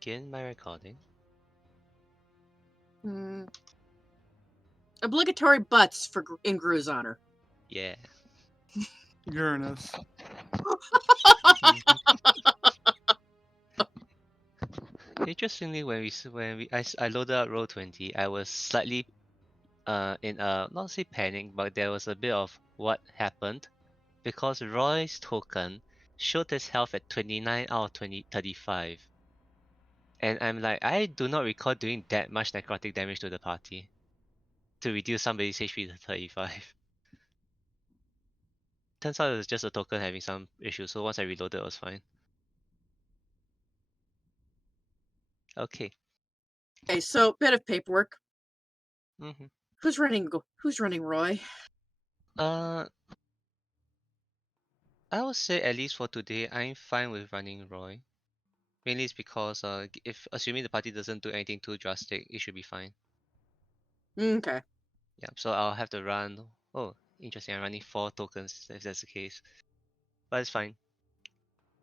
begin my recording? Obligatory butts in Gru's honor. Yeah. Uranus. Interestingly, I loaded up Roll20, I was slightly in a not say panic, but there was a bit of what happened because Roy's token showed his health at 29 out of 35. And I'm like, I do not recall doing that much necrotic damage to the party to reduce somebody's HP to 35. Turns out it was just a token having some issues, so once I reloaded it was fine. Okay. Okay, so bit of paperwork. Mm-hmm. Who's running Roy? I would say at least for today, I'm fine with running Roy. Mainly it's because if assuming the party doesn't do anything too drastic, it should be fine. Okay. Yeah, so I'll have to run. Oh, interesting. I'm running 4 tokens if that's the case, but it's fine.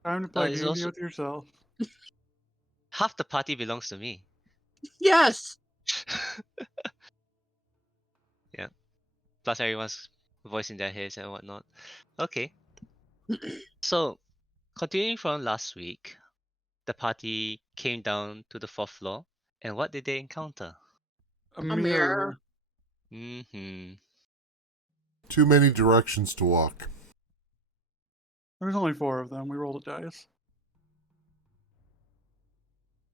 Time to play It's D&D also with yourself. half the party belongs to me. Yes. Yeah. Plus everyone's voicing their heads and whatnot. Okay. So continuing from last week, the party came down to the 4th floor, and what did they encounter? A A mirror. mirror. Too many directions to walk. There's only 4 of them. We rolled a dice.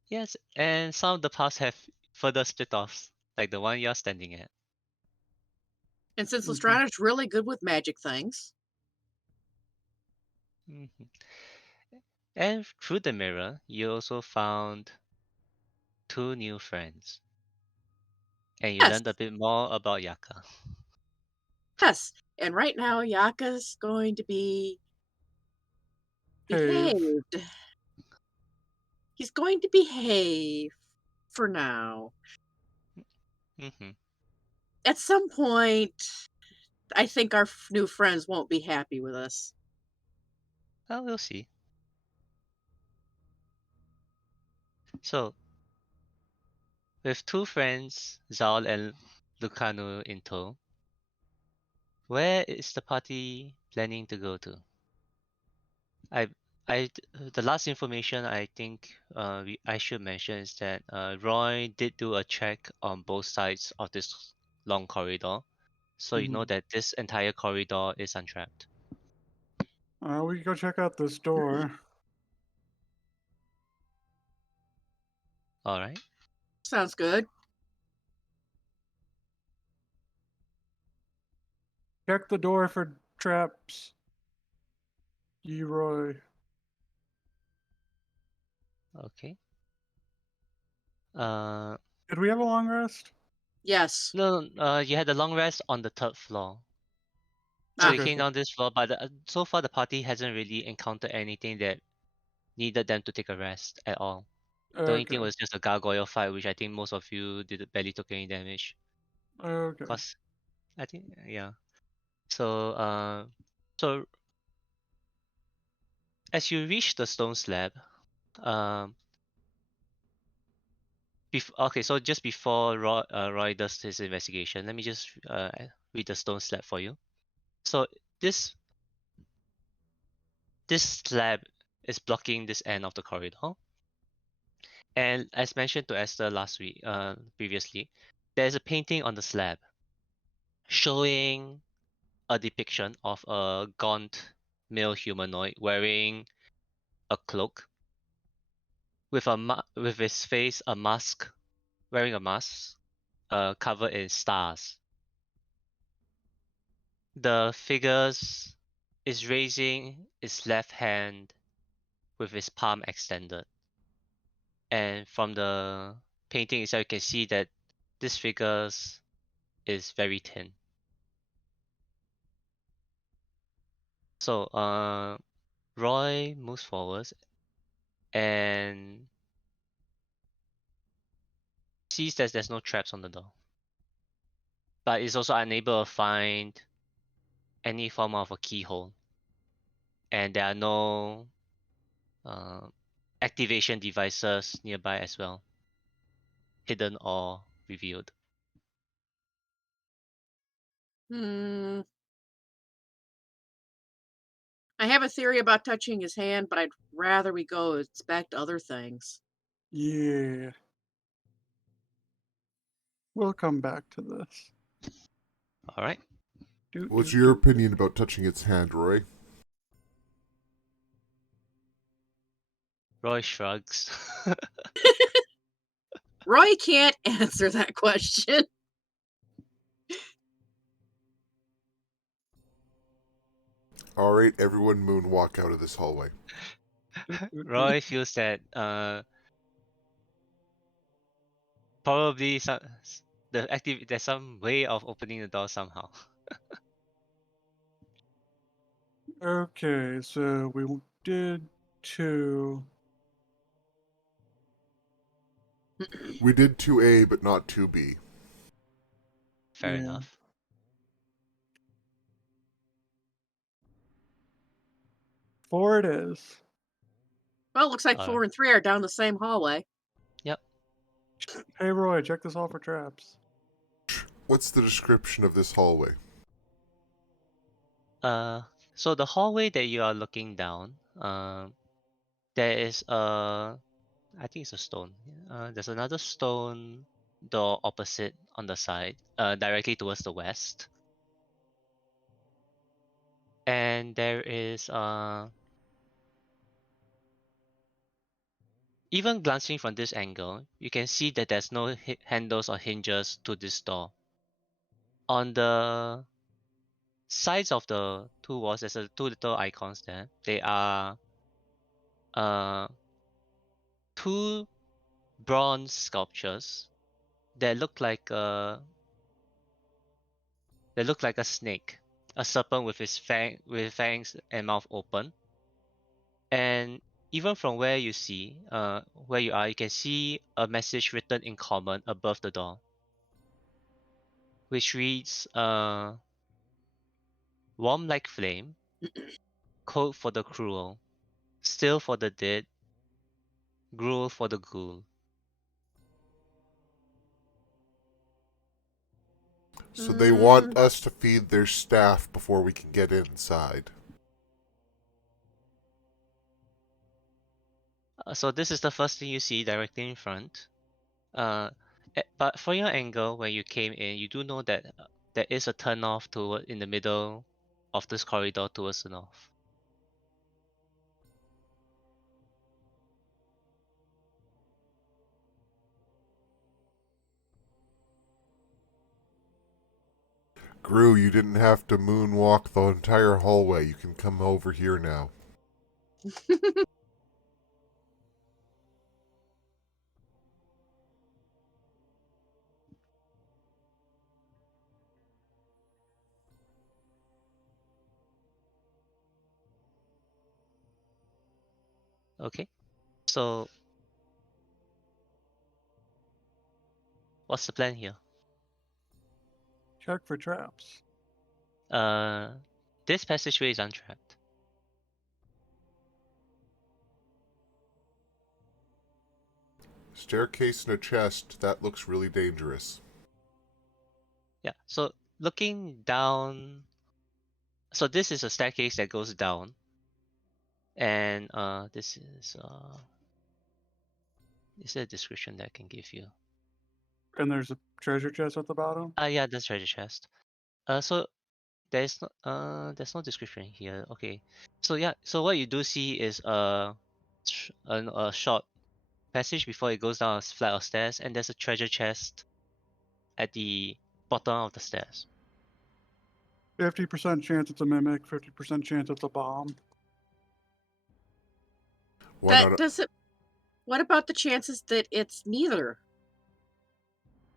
Yes, and some of the paths have further split-offs, like the one you're standing at. And since Mhm. Lestrada's really good with magic things. And through the mirror, you also found 2 new friends. And you Yes. learned a bit more about Yaka. Yes. And right now Yaka's going to be Cave. behaved. He's going to behave for now. At some point, I think our new friends won't be happy with us. Well, we'll see. So, with 2 friends, Zal and Lucano in tow, where is the party planning to go to? The last information I think I should mention is that Roy did do a check on both sides of this long corridor, so you know that this entire corridor is untrapped. We can go check out this door. All right. Sounds good. Check the door for traps. Roy. Okay. Did we have a long rest? Yes. No, you had a long rest on the 3rd floor. So you Okay. came down this floor, but so far the party hasn't really encountered anything that needed them to take a rest at all. The only thing Okay. was just a gargoyle fight, which I think most of you barely took any damage. Okay. Cause I think yeah. So so as you reach the stone slab, um, okay, so just before Roy does his investigation, let me just read the stone slab for you. So this slab is blocking this end of the corridor. And as mentioned to Esther last week, previously, there's a painting on the slab showing a depiction of a gaunt male humanoid wearing a cloak with with his face wearing a mask, covered in stars. The figures is raising its left hand with his palm extended. And from the painting itself, you can see that this figures is very thin. So Roy moves forwards and sees that there's no traps on the door. But is also unable to find any form of a keyhole. And there are no activation devices nearby as well, hidden or revealed. I have a theory about touching his hand, but I'd rather we go inspect other things. Yeah. We'll come back to this. All right. What's your opinion about touching its hand, Roy? Roy shrugs. Roy can't answer that question. Alright, everyone moonwalk out of this hallway. Roy feels that probably there's some way of opening the door somehow. Okay, so we did 2. We did 2A, but not 2B. Fair Yeah. enough. 4 it is. Well, it looks like All 4 right. and 3 are down the same hallway. Yep. Hey Roy, check this hall for traps. What's the description of this hallway? So the hallway that you are looking down, there is I think it's a stone. There's another stone door opposite on the side, directly towards the west. And there is even glancing from this angle, you can see that there's no handles or hinges to this door. On the sides of the two walls, there's two little icons there. They are uh, two bronze sculptures that look like a snake, a serpent with fangs and mouth open. And even from where you are, you can see a message written in common above the door, which reads, "Warm like flame, cold for the cruel, still for the dead, gruel for the ghoul." So they want us to feed their staff before we can get inside. So this is the first thing you see directly in front. But from your angle, when you came in, you do know that there is a turnoff toward in the middle of this corridor towards the north. Gru, you didn't have to moonwalk the entire hallway. You can come over here now. Okay, so what's the plan here? Check for traps. This passageway is untrapped. Staircase and a chest, that looks really dangerous. Yeah, so looking down, so this is a staircase that goes down, and this is a description that I can give you. And there's a treasure chest at the bottom. Yeah, that's treasure chest. So there's no description here. Okay, so yeah, so what you do see is a short passage before it goes down a flight of stairs, and there's a treasure chest at the bottom of the stairs. 50% chance it's a mimic, 50% chance it's a bomb. Why That not? doesn't. What about the chances that it's neither?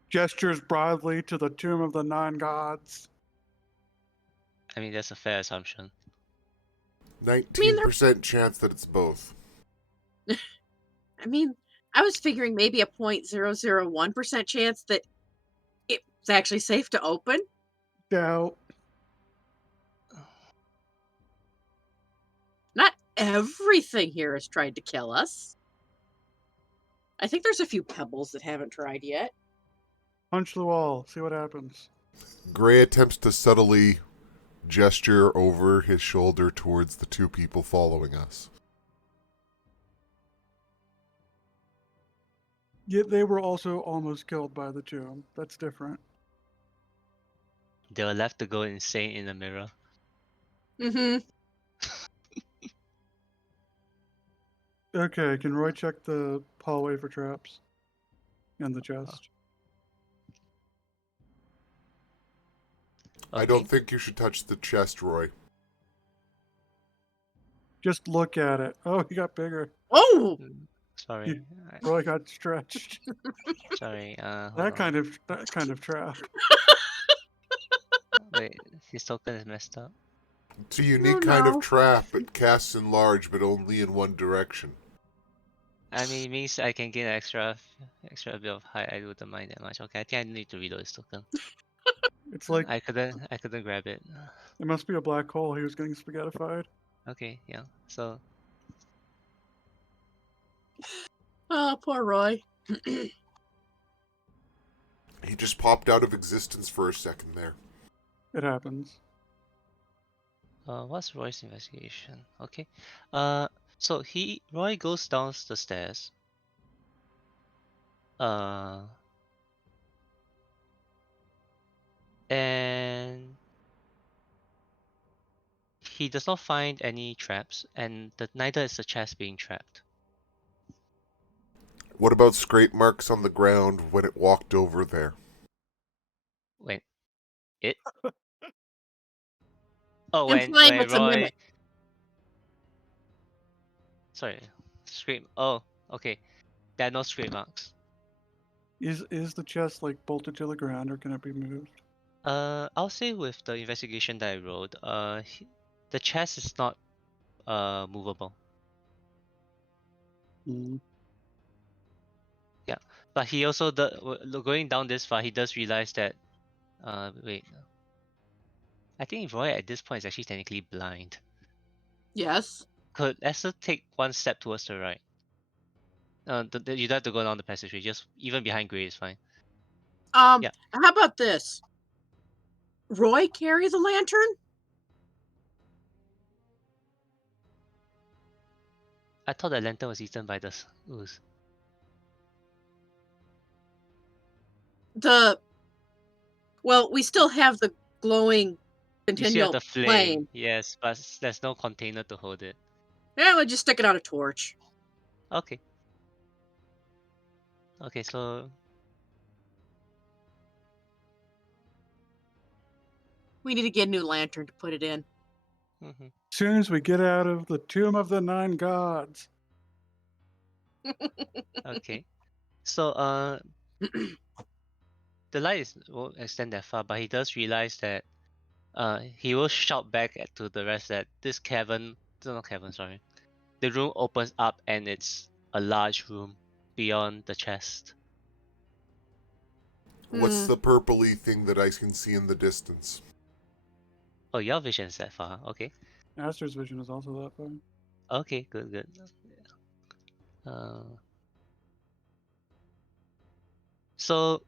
Gestures broadly to the Tomb of the Nine Gods. I mean, that's a fair assumption. 19% chance that it's both. I mean, I was figuring maybe a 0.001% chance that it's actually safe to open. Doubt. Not everything here has tried to kill us. I think there's a few pebbles that haven't tried yet. Punch the wall. See what happens. Gray attempts to subtly gesture over his shoulder towards the two people following us. Yet they were also almost killed by the tomb. That's different. They were left to go insane in the mirror. Mm-hmm. Okay, can Roy check the hallway for traps? And the chest. I Okay. don't think you should touch the chest, Roy. Just look at it. Oh, he got bigger. Oh! Sorry. Roy got stretched. Sorry. Hold that on. kind of trap. Wait, his token is messed up. It's a unique kind of trap. It casts in large, but only in one direction. I mean, it means I can gain extra bit of height. I wouldn't mind that much. Okay, I think I need to reload this token. It's like I couldn't grab it. it must be a black hole. He was getting spaghettified. Okay, yeah. So Oh, poor Roy. He just popped out of existence for a second there. It happens. what's Roy's investigation? Okay. So Roy goes down the stairs. And he does not find any traps, and neither is the chest being trapped. What about scrape marks on the ground when it walked over there? Wait, it? Oh, Implying when it's a Roy. mimic. Sorry, scrape. Oh, okay. There are no scrape marks. Is the chest like bolted to the ground or can it be moved? I'll say with the investigation that I rolled, the chest is not movable. Mm. Yeah, but he also going down this far, he does realize that. Wait. I think Roy at this point is actually technically blind. Yes. Could Esther take one step towards the right? You don't have to go down the passageway. Just even behind Gray is fine. Yeah. How about this? Roy carry the lantern? I thought the lantern was eaten by the ooze. Well, we still have the glowing You still have continual the flame, yes, but there's no container to hold it. Yeah, we'll just stick it on a torch. Okay. Okay, so We need to get a new lantern to put it in. As soon as we get out of the Tomb of the Nine Gods. okay. So the light won't extend that far, but he does realize that he will shout back to the rest that this cavern, not cavern, sorry, the room opens up and it's a large room beyond the chest. What's the purpley thing that I can see in the distance? Oh, your vision's that far. Okay. Aster's vision is also that far. Okay, good. So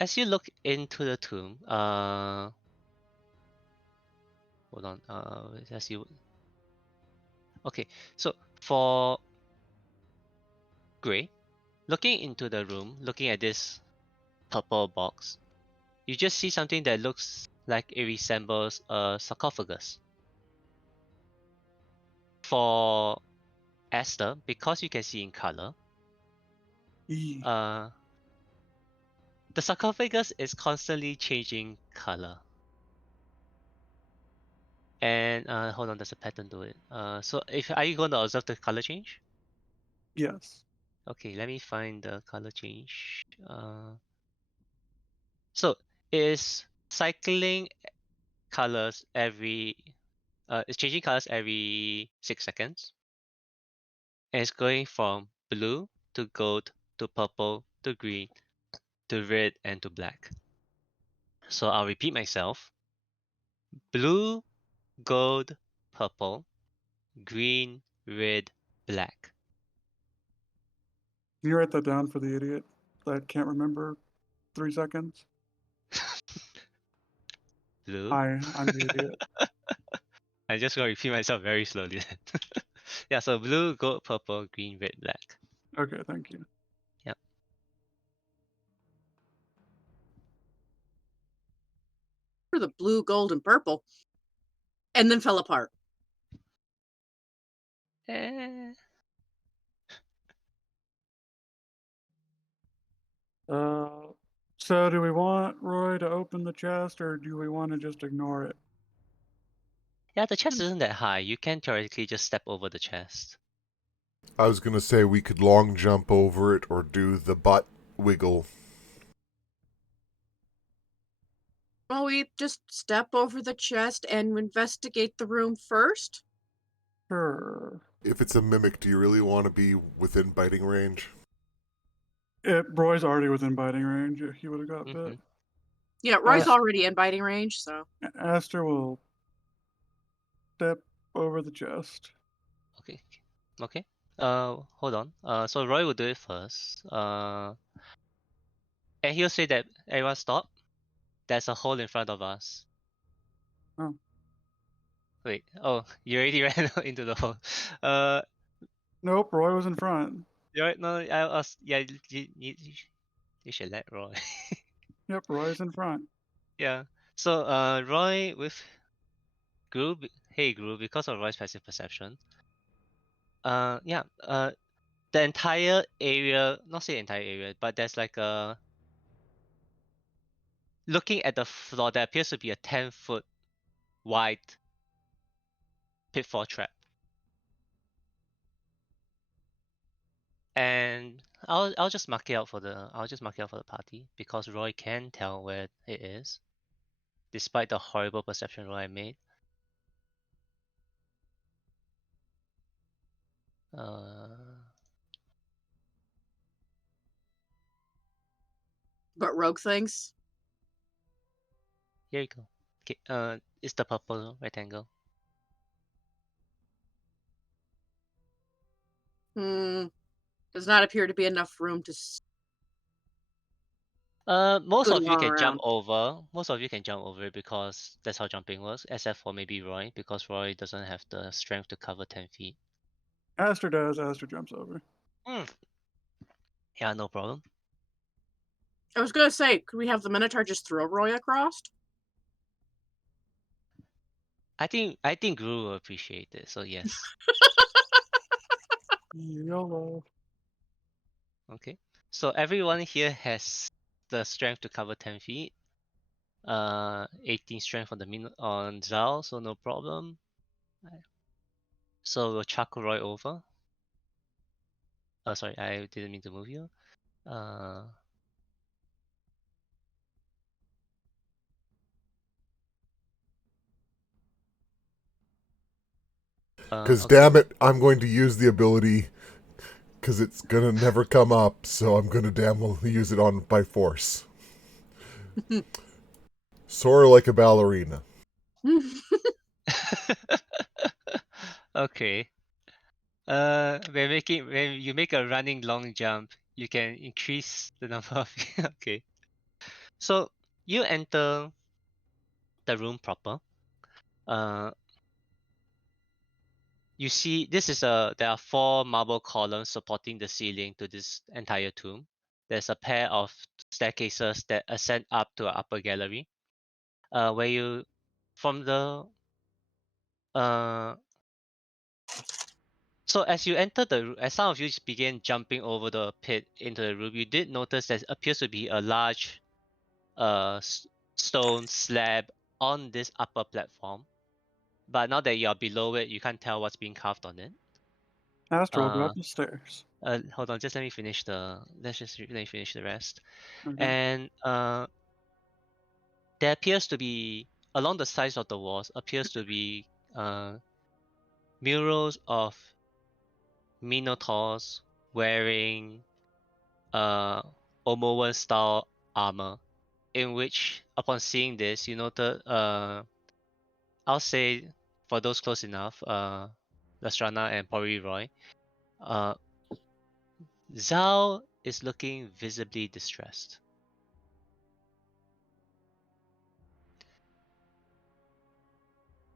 as you look into the tomb, hold on, as you okay, so for Gray, looking into the room, looking at this purple box, you just see something that looks like it resembles a sarcophagus. For Esther, because you can see in color, the sarcophagus is constantly changing color. And hold on, there's a pattern to it. So are you going to observe the color change? Yes. Okay, let me find the color change. So it's cycling colors every. It's changing colors every 6 seconds. And it's going from blue to gold to purple to green to red and to black. So I'll repeat myself. Blue, gold, purple, green, red, black. Can you write that down for the idiot that can't remember 3 seconds? Blue. I'm the idiot. I'm just gonna repeat myself very slowly then. Yeah, so blue, gold, purple, green, red, black. Okay, thank you. Yep. For the blue, gold, and purple. And then fell apart. Eh. So do we want Roy to open the chest, or do we want to just ignore it? Yeah, the chest isn't that high. You can theoretically just step over the chest. I was gonna say we could long jump over it or do the butt wiggle. Well, we just step over the chest and investigate the room first. Sure. If it's a mimic, do you really want to be within biting range? Roy's already within biting range. He would have got Mm-hmm. bit. Yeah, Roy's Ast- already in biting range, so. Aster will step over the chest. Okay. Okay. Hold on. So Roy will do it first. And he'll say that everyone stop. There's a hole in front of us. Oh. Wait. Oh, you already ran into the hole. Uh, Nope, Roy was in front. you're right. No, I was. Yeah, you should let Roy. Yep, Roy's in front. Yeah. So Roy with Gru. Hey Gru, because of Roy's passive perception. Yeah. The entire area, not say entire area, but there's like a. Looking at the floor, there appears to be a 10-foot wide pitfall trap. And I'll just mark it out for the party because Roy can tell where it is, despite the horrible perception roll I made. But Rogue thinks. Here you go. Okay, it's the purple rectangle. Does not appear to be enough room to Most scoot of you along can jump around. over. Most of you can jump over it because that's how jumping works, except for maybe Roy, because Roy doesn't have the strength to cover 10 feet. Aster does. Aster jumps over. Yeah, no problem. I was gonna say, could we have the Minotaur just throw Roy across? I think Guru will appreciate it. So yes. YOLO. Okay. So everyone here has the strength to cover 10 feet. 18 strength on Zal, so no problem. So we'll chuck Roy over. Oh, sorry, I didn't mean to move you. Because Okay. damn it, I'm going to use the ability because it's gonna never come up, so I'm gonna damn well use it on by force. Soar like a ballerina. Okay. When you make a running long jump, you can increase the number of. Okay. So you enter the room proper. You see, there are 4 marble columns supporting the ceiling to this entire tomb. There's a pair of staircases that ascend up to an upper gallery. Where you, from the, so as you enter as some of you begin jumping over the pit into the room, you did notice there appears to be a large, stone slab on this upper platform. But now that you are below it, you can't tell what's being carved on it. Aster will go up the stairs. Hold on, just let me finish let me finish the rest. Okay. And there appears to be, along the sides of the walls, appears to be murals of minotaurs wearing Omoan style armor. In which, upon seeing this, you noted, I'll say, for those close enough, Lastrana and Pori Roy, Zhao is looking visibly distressed.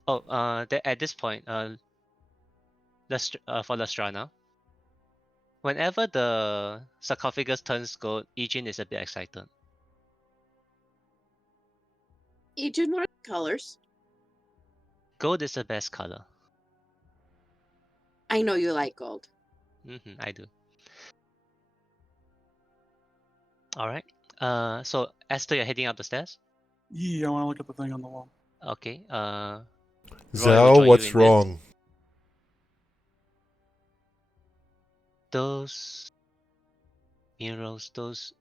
Oh, at this point, for Lestrana, whenever the sarcophagus turns gold, Ejin is a bit excited. Ejin, what are the colors? Gold is the best color. I know you like gold. I do. All right. So Esther, you're heading up the stairs. Yeah, I want to look at the thing on the wall. Okay. Roy will Zhao, join you what's in this. wrong? Those murals, those.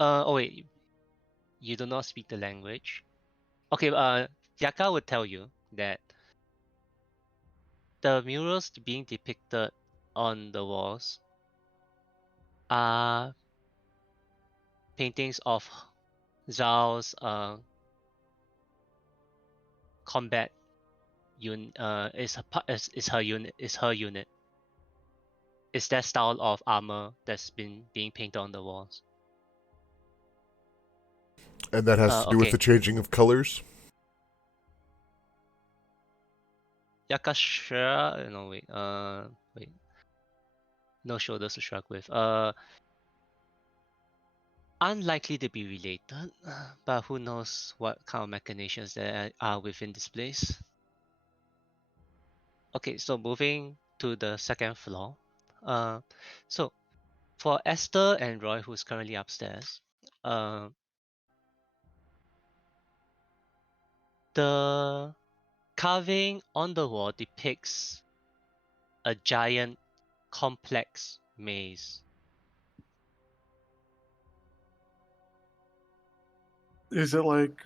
Oh wait, you do not speak the language. Okay. Yaka would tell you that the murals being depicted on the walls are paintings of Zhao's combat unit. Is her unit. Is her unit. It's that style of armor that's been being painted on the walls. And that has to do with Okay. the changing of colors? Yakashira. No wait. Wait. No shoulders to shrug with. Unlikely to be related, but who knows what kind of machinations there are within this place. Okay, so moving to the second floor. So for Esther and Roy, who's currently upstairs, the carving on the wall depicts a giant, complex maze. Is it like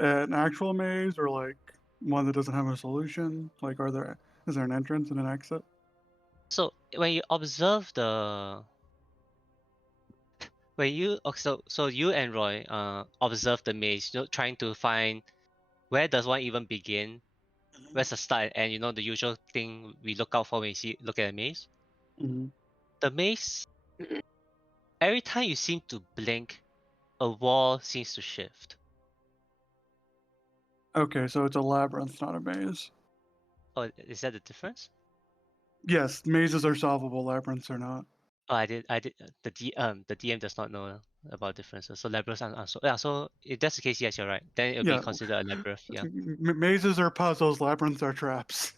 an actual maze or like one that doesn't have a solution? Like, is there an entrance and an exit? So when you observe the so you and Roy observe the maze, trying to find where does one even begin, where's the start and end, the usual thing we look out for when we look at a maze. Mm-hmm. The maze, every time you seem to blink, a wall seems to shift. Okay, so it's a labyrinth, not a maze. Oh, is that the difference? Yes, mazes are solvable, labyrinths are not. Oh, I did. The DM does not know about differences. So labyrinths are so yeah. So if that's the case, yes, you're right. Then it'll be Yeah, considered a labyrinth. Yeah. mazes are puzzles, labyrinths are traps.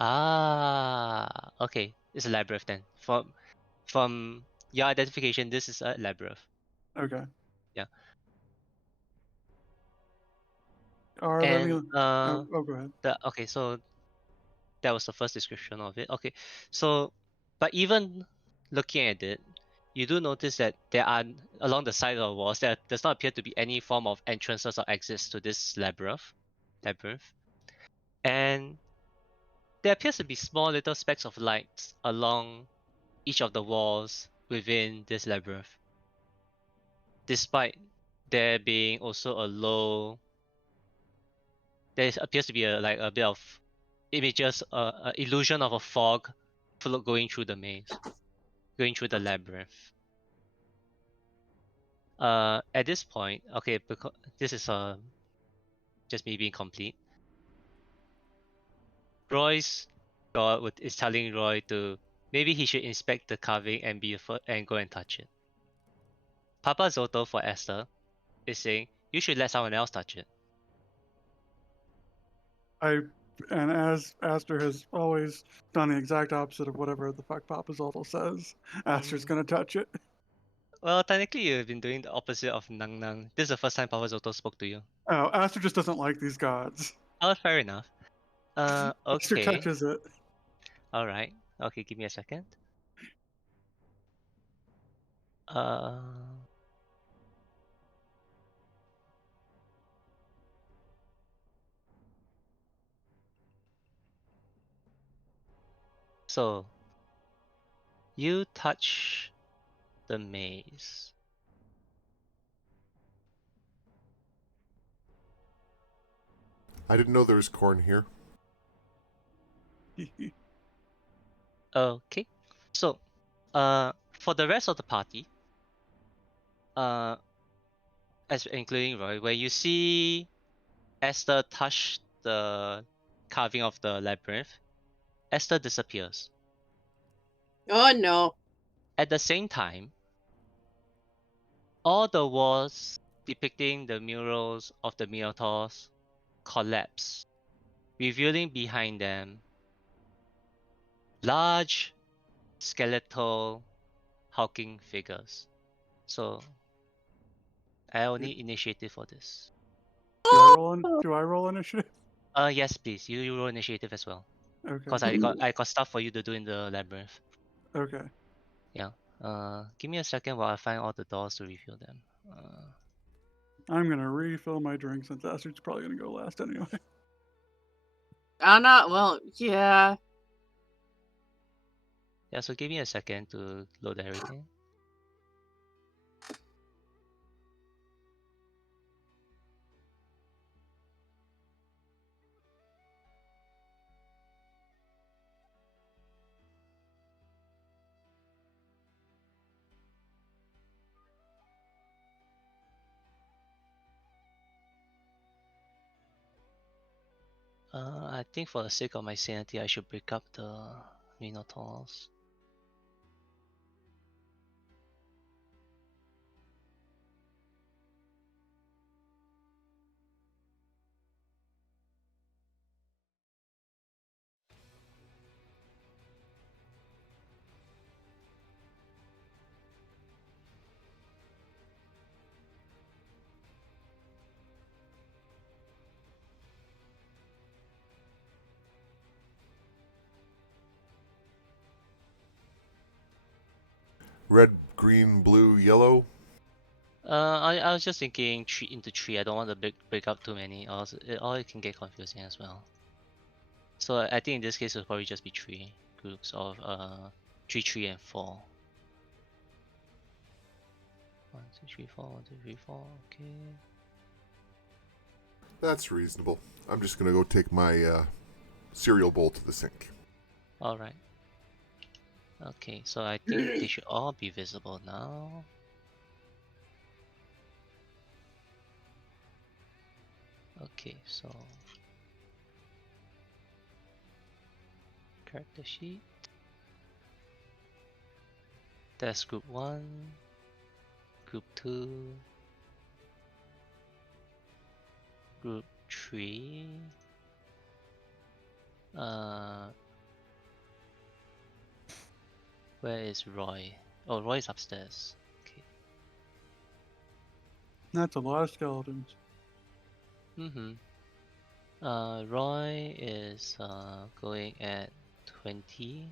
Ah, okay. It's a labyrinth then. From your identification, this is a labyrinth. Okay. Yeah. Are there any? And Go ahead. okay, so that was the first description of it. Okay, so but even looking at it, you do notice that there are along the side of the walls there does not appear to be any form of entrances or exits to this labyrinth. And there appears to be small little specks of lights along each of the walls within this labyrinth, despite there being also a low. There appears to be a bit of images, illusion of a fog going through the maze, going through the labyrinth. At this point, okay, because this is just me being complete. Roy's God is telling Roy to maybe he should inspect the carving and and go and touch it. Papa Zoto for Esther is saying you should let someone else touch it. And as Aster has always done the exact opposite of whatever the fuck Papa Zoltal says, Aster's gonna touch it. Well, technically you've been doing the opposite of Nang Nang. This is the first time Papa Zoto spoke to you. Oh, Aster just doesn't like these gods. Oh, fair enough. Aster Okay. touches it. All right. Okay, give me a second. So you touch the maze. I didn't know there was corn here. Okay. So, for the rest of the party, as including Roy, when you see Esther touch the carving of the labyrinth, Esther disappears. Oh no. At the same time, all the walls depicting the murals of the Minotaurs collapse, revealing behind them large skeletal hulking figures. So I'll need initiative for this. Do I roll in? Do I roll initiative? Yes, please. You roll initiative as well. Okay. Cause I got stuff for you to do in the labyrinth. Okay. Yeah. Give me a second while I find all the doors to reveal them. I'm gonna refill my drink since Astrid's probably gonna go last anyway. Anna, well, yeah. Yeah. So give me a second to load everything. I think for the sake of my sanity, I should break up the Minotaurs. Red, green, blue, yellow. I was just thinking three into three. I don't want to break up too many, or it can get confusing as well. So I think in this case it'll probably just be three groups of 3, 3, and 4. 1, 2, 3, 4. 1, 2, 3, 4. Okay. That's reasonable. I'm just gonna go take my cereal bowl to the sink. All right. Okay, so I think they should all be visible now. Okay, so character sheet. That's group 1, group 2, group 3. Where is Roy? Oh, Roy's upstairs. Okay. That's a lot of skeletons. Roy is going at 20.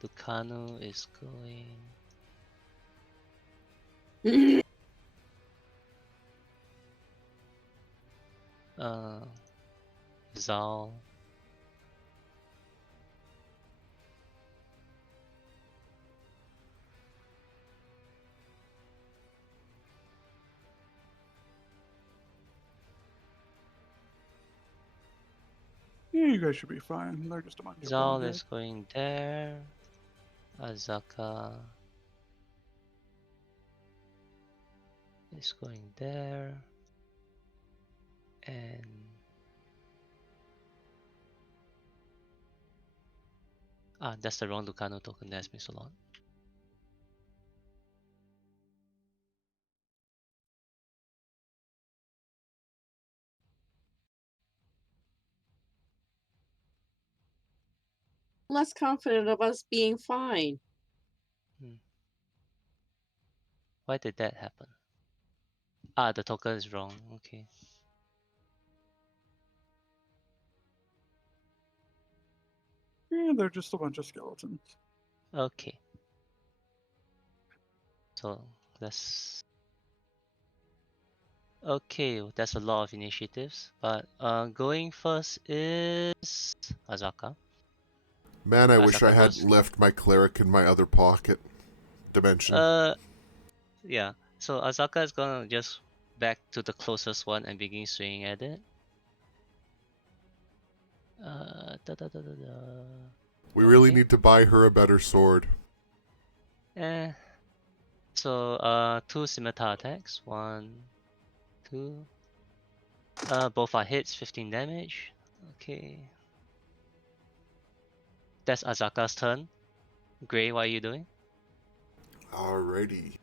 Ducano is going. Zal. Yeah, you guys should be fine. They're just a bunch of Zal boneheads. is going there. Azaka is going there. And that's the wrong Ducano token. That's me so long. Less confident of us being fine. Why did that happen? The token is wrong. Okay. Yeah, they're just a bunch of skeletons. Okay. So let's. Okay, that's a lot of initiatives, but going first is Azaka. Man, I wish I Azaka hadn't goes. left my cleric in my other pocket dimension. Yeah. So Azaka is gonna just back to the closest one and begin swinging at it. We really Okay. need to buy her a better sword. Eh. So 2 scimitar attacks. 1, 2. Both are hits, 15 damage. Okay. That's Azaka's turn. Gray, what are you doing? Alrighty.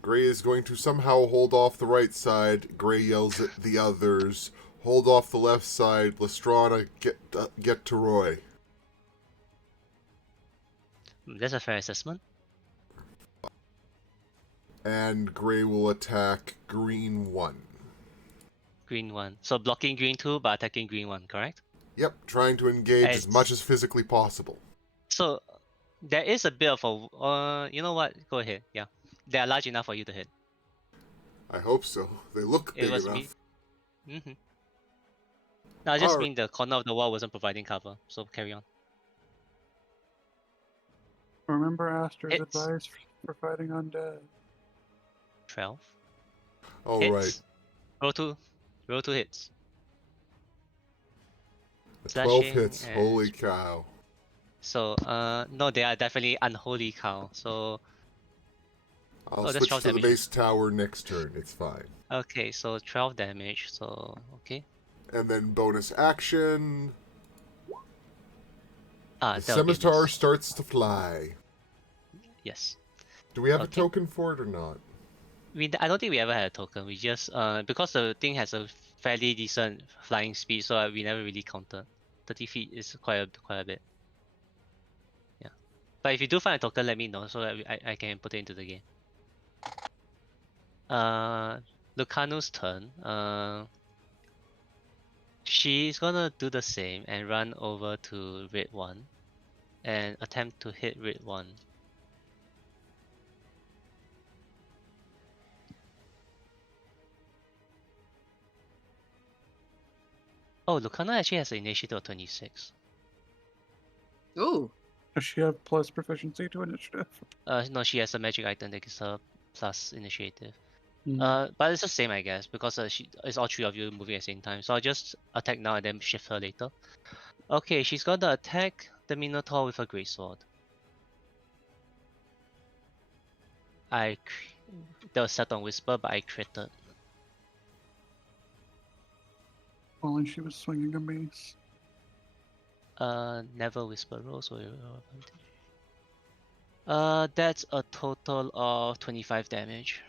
Gray is going to somehow hold off the right side. Gray yells at the others, hold off the left side. Lestrana, get to Roy. That's a fair assessment. And Gray will attack green 1. Green 1. So blocking green 2 but attacking green 1, correct? Yep, trying to engage as much It's... as physically possible. So there is a bit of a... you know what? Go ahead, yeah. They are large enough for you to hit. I hope so. They look It big was me. enough. Mm-hmm. No, I just Alright. mean the corner of the wall wasn't providing cover, so carry on. Remember Aster's Hits. advice for fighting undead. 12. Alright. Hits. Roll 2. Roll 2 hits. The 12 Slashing hits. and... Holy cow. So, no, they are definitely unholy cow. So, I'll that's switch 12 to the damage. Then. base tower next turn. It's fine. Okay, so 12 damage. So, okay. And then bonus action. The That would be a scimitar miss. starts to fly. Yes. Do we have a Okay. token for it or not? I don't think we ever had a token. We just because the thing has a fairly decent flying speed, so we never really counted. 30 feet is quite a bit. Yeah. But if you do find a token, let me know so that I can put it into the game. Lucanu's turn. She's gonna do the same and run over to red 1 and attempt to hit red 1. Oh, Lucana actually has an initiative of 26. Ooh. Does she have plus proficiency to initiative? No, she has a magic item that gives her plus initiative. Mm. But it's the same, I guess, because it's all 3 of you moving at the same time. So I'll just attack now and then shift her later. Okay, she's gonna attack the Minotaur with a greatsword. That was set on Whisper, but I critted. Only she was swinging a mace. Never Whisper roll, so you roll advantage. That's a total of 25 damage.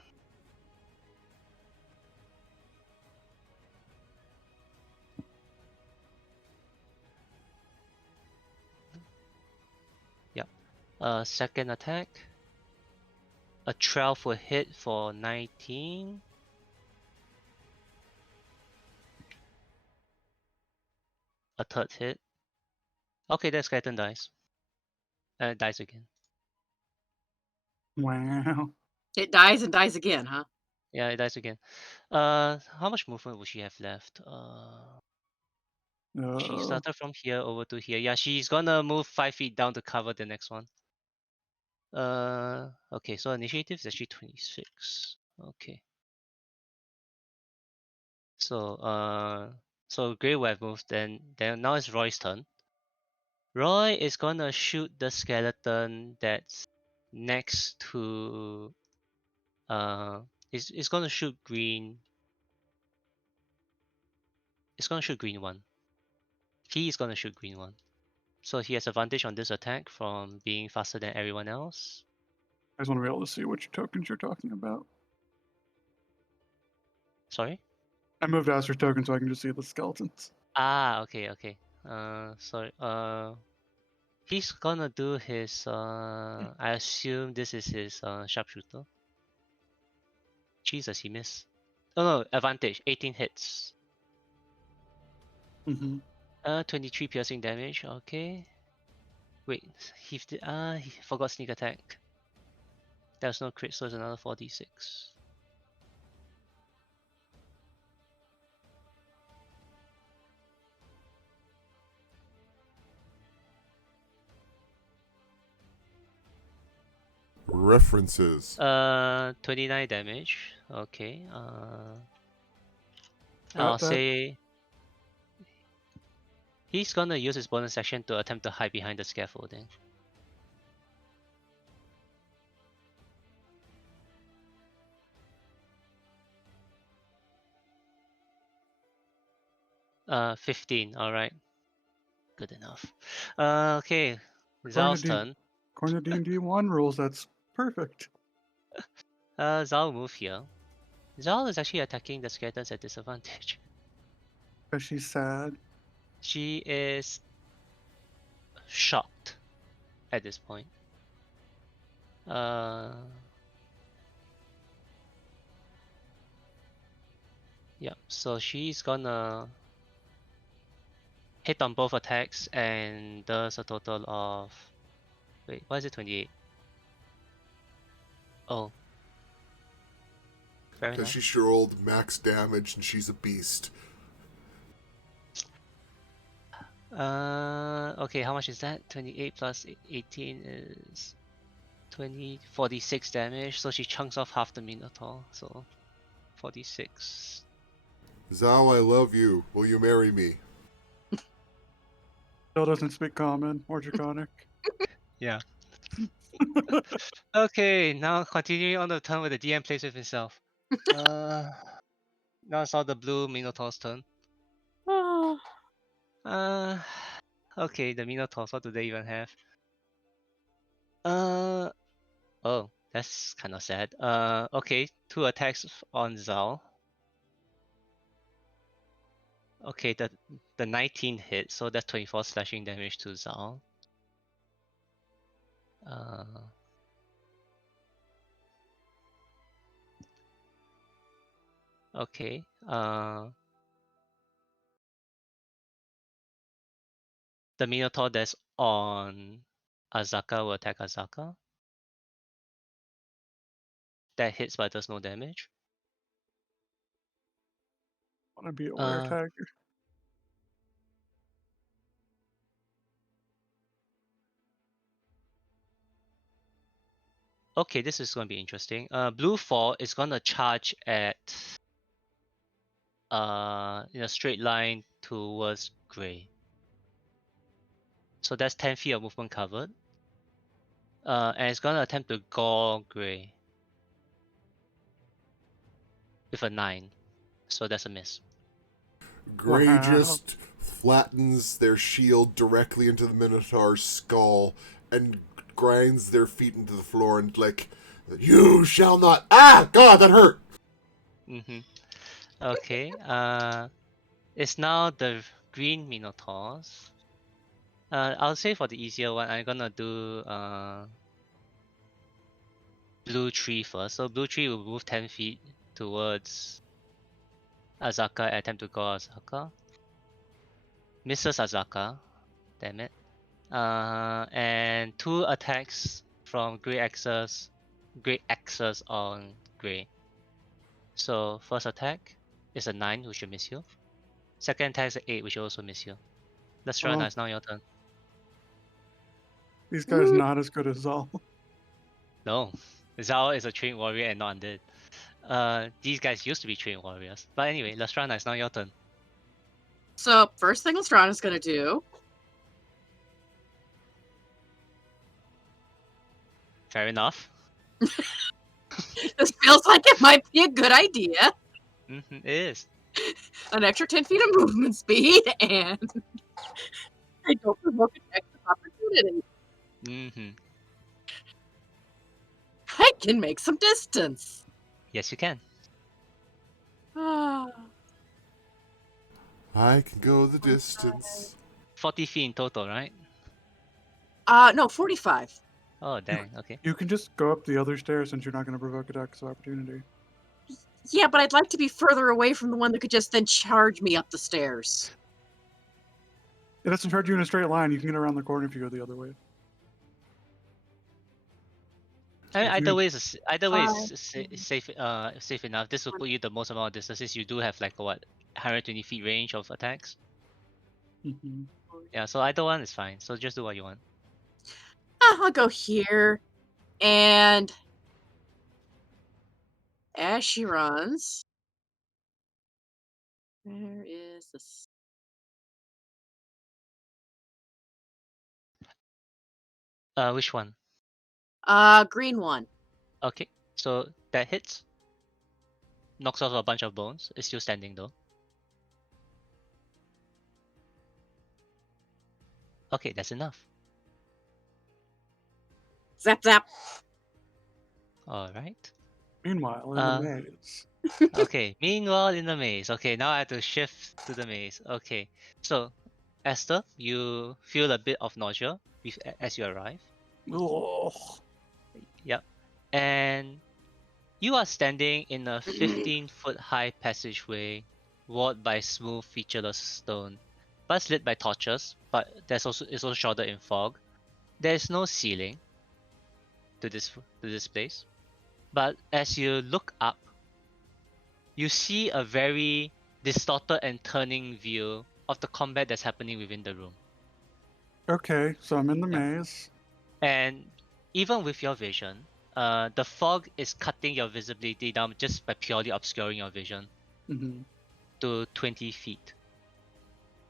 Yep. Second attack. A 12 will hit for 19. A third hit. Okay, that skeleton dies. Dies again. Wow. It dies and dies again, huh? Yeah, it dies again. How much movement will she have left? She started from here over to here. Yeah, she's gonna move 5 feet down to cover the next one. Okay, so initiative is actually 26. Okay. So Grey will have moved. Then now it's Roy's turn. Roy is gonna shoot the skeleton that's next to. It's gonna shoot green. It's gonna shoot green 1. He is gonna shoot green 1. So he has advantage on this attack from being faster than everyone else. I just want to be able to see which tokens you're talking about. Sorry? I moved Aster's token so I can just see the skeletons. Ah, okay. Sorry. He's gonna do his. I assume this is his sharpshooter. Jesus, he missed. Oh no, advantage. 18 hits. Mm-hmm. 23 piercing damage. Okay. Wait, he forgot sneak attack. There's no crit, so it's another 4d6. References. 29 damage. Okay. I'll that- say he's gonna use his bonus action to attempt to hide behind the scaffolding. Uh, 15. All right. Good enough. Okay. Zal's turn. According to D&D 1 rules, that's perfect. Zal move here. Zal is actually attacking the skeletons at disadvantage. Because she's sad. She is shocked at this point. Yeah, so she's gonna hit on both attacks and does a total of. Wait, why is it 28? Oh. Fair Because enough. she's your old max damage and she's a beast. Okay, how much is that? 28 plus 18 is 46 damage. So she chunks off half the Minotaur. So 46. Zhao, I love you. Will you marry me? Still doesn't speak common or draconic. Yeah. Okay, now continuing on the turn with the DM plays with himself. Now it's all the blue Minotaur's turn. Okay, the Minotaurs, what do they even have? Oh, that's kind of sad. Okay, 2 attacks on Zal. Okay, the 19 hit, so that's 24 slashing damage to Zal. Okay. The Minotaur that's on Azaka will attack Azaka. That hits but does no damage. Want to be a were tagger. Okay, this is going to be interesting. Blue 4 is going to charge at in a straight line towards gray. So that's 10 feet of movement covered. And it's going to attempt to gore gray with a 9. So that's a miss. Gray Wow. just flattens their shield directly into the Minotaur's skull and grinds their feet into the floor and like, you shall not. Ah, God, that hurt. Okay. It's now the green Minotaurs. I'll say for the easier one, I'm gonna do blue 3 first. So blue 3 will move 10 feet towards Azaka and attempt to go Azaka. Misses Azaka. Damn it. And 2 attacks from Grey Axes on Grey. So first attack is a 9, which will miss you. Second attack is an 8, which will also miss you. Lestrana, it's now your turn. These guys not as good as Zal. No, Zhao is a trained warrior and not undead. These guys used to be trained warriors. But anyway, Lestrana, it's now your turn. So, first thing Lestrana's going to do. Fair enough. This feels like it might be a good idea. It is. An extra 10 feet of movement speed, and I don't provoke attacks of opportunity. I can make some distance. Yes, you can. Ah. I can go the distance. 40 feet in total, right? No, 45. Oh, dang. Okay. You can just go up the other stairs since you're not going to provoke attacks of opportunity. Yeah, but I'd like to be further away from the one that could just then charge me up the stairs. It doesn't charge you in a straight line. You can get around the corner if you go the other way. I mean, If either you- way is safe enough. This will put you the most amount of distances. You do have like a, what, 120 feet range of attacks. Mhm. Yeah, so either one is fine. So just do what you want. I'll go here. And as she runs, where is this? Which one? Green one. Okay, so that hits. Knocks off a bunch of bones. It's still standing though. Okay, that's enough. Zap zap. All right. Meanwhile, in the maze. Okay. Meanwhile, in the maze. Okay, now I have to shift to the maze. Okay. So, Esther, you feel a bit of nausea as you arrive. Ugh. Yep. And you are standing in a 15-foot high passageway walled by smooth, featureless stone, but it's lit by torches. But it's also shrouded in fog. There is no ceiling to this place. But as you look up, you see a very distorted and turning view of the combat that's happening within the room. Okay, so I'm in the Yeah. maze. And even with your vision, the fog is cutting your visibility down just by purely obscuring your vision Hmm. to 20 feet.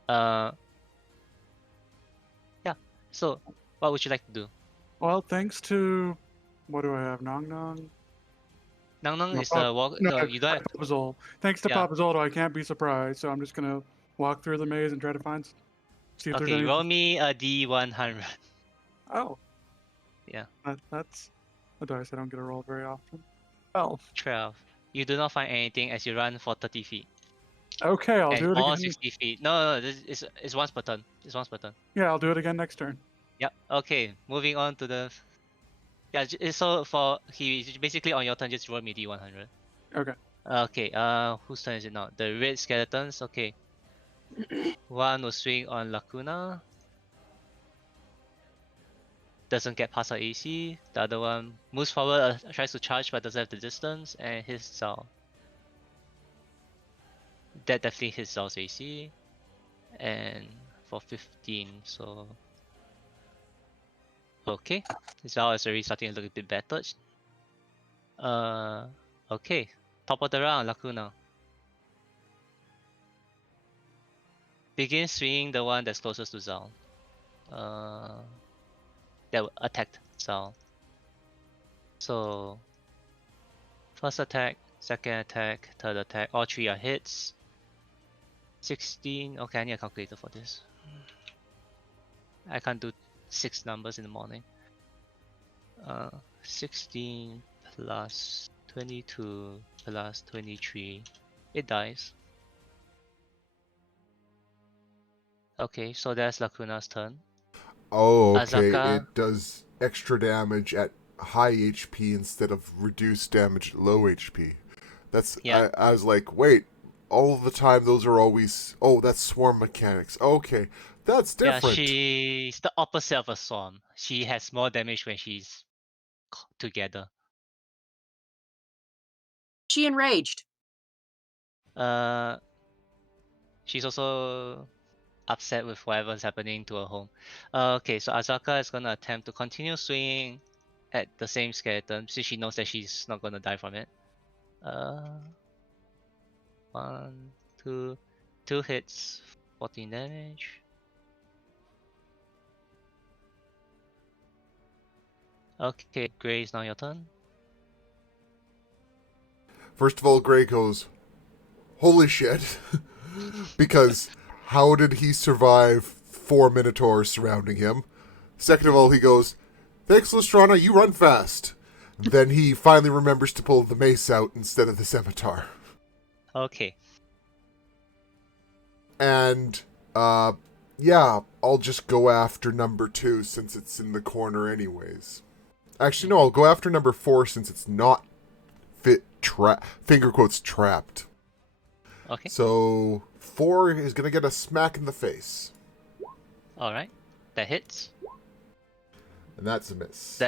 Yeah. So, what would you like to do? Well, thanks to what do I have? Nong Nong. Nang Nang No, is the walk. no, You don't have. Papa Zol. Thanks to Yeah. Papa Zoldo, I can't be surprised. So I'm just gonna walk through the maze and try to see if there's Okay, anything. roll me a D100. Oh, Yeah. that's a dice I don't get to roll very often. 12. 12. You do not find anything as you run for 30 feet. Okay, I'll And do it all again. 60 feet. No, this is once per turn. It's once per turn. Yeah, I'll do it again next turn. Yep. Okay, moving on to the. Yeah, so for basically on your turn, just roll me D100. Okay. Okay, whose turn is it now? The red skeletons. Okay. One will swing on Lacuna. Doesn't get past our AC. The other one moves forward, tries to charge but doesn't have the distance, and hits Zal. That definitely hits Zal's AC. And for 15, so. Okay. Zal is already starting to look a bit battered. Okay. Top of the round, Lacuna. Begin swinging the one that's closest to Zal. That attacked Zal. So, first attack, second attack, third attack, all three are hits. 16. Okay, I need a calculator for this. I can't do 6 numbers in the morning. 16 plus 22 plus 23. It dies. Okay, so that's Lacuna's turn. Oh, okay. Azaka. It does extra damage at high HP instead of reduced damage at low HP. That's Yeah. I was like, wait, all the time those are always. Oh, that's swarm mechanics. Okay, that's Yeah, different. she's the opposite of a swarm. She has more damage when she's together. She enraged. She's also upset with whatever's happening to her home. Okay, so Azaka is gonna attempt to continue swinging at the same skeleton since she knows that she's not gonna die from it. One, two hits, 14 damage. Okay, Gray, is now your turn. First of all, Gray goes, holy shit. Because how did he survive 4 Minotaurs surrounding him? Second of all, he goes, thanks, Lustrana, you run fast. Then he finally remembers to pull the mace out instead of the scimitar. Okay. And, yeah, I'll just go after number 2 since it's in the corner anyways. Actually, no, I'll go after number 4 since it's not finger quotes trapped. Okay. So 4 is gonna get a smack in the face, Alright. That hits. and that's a miss.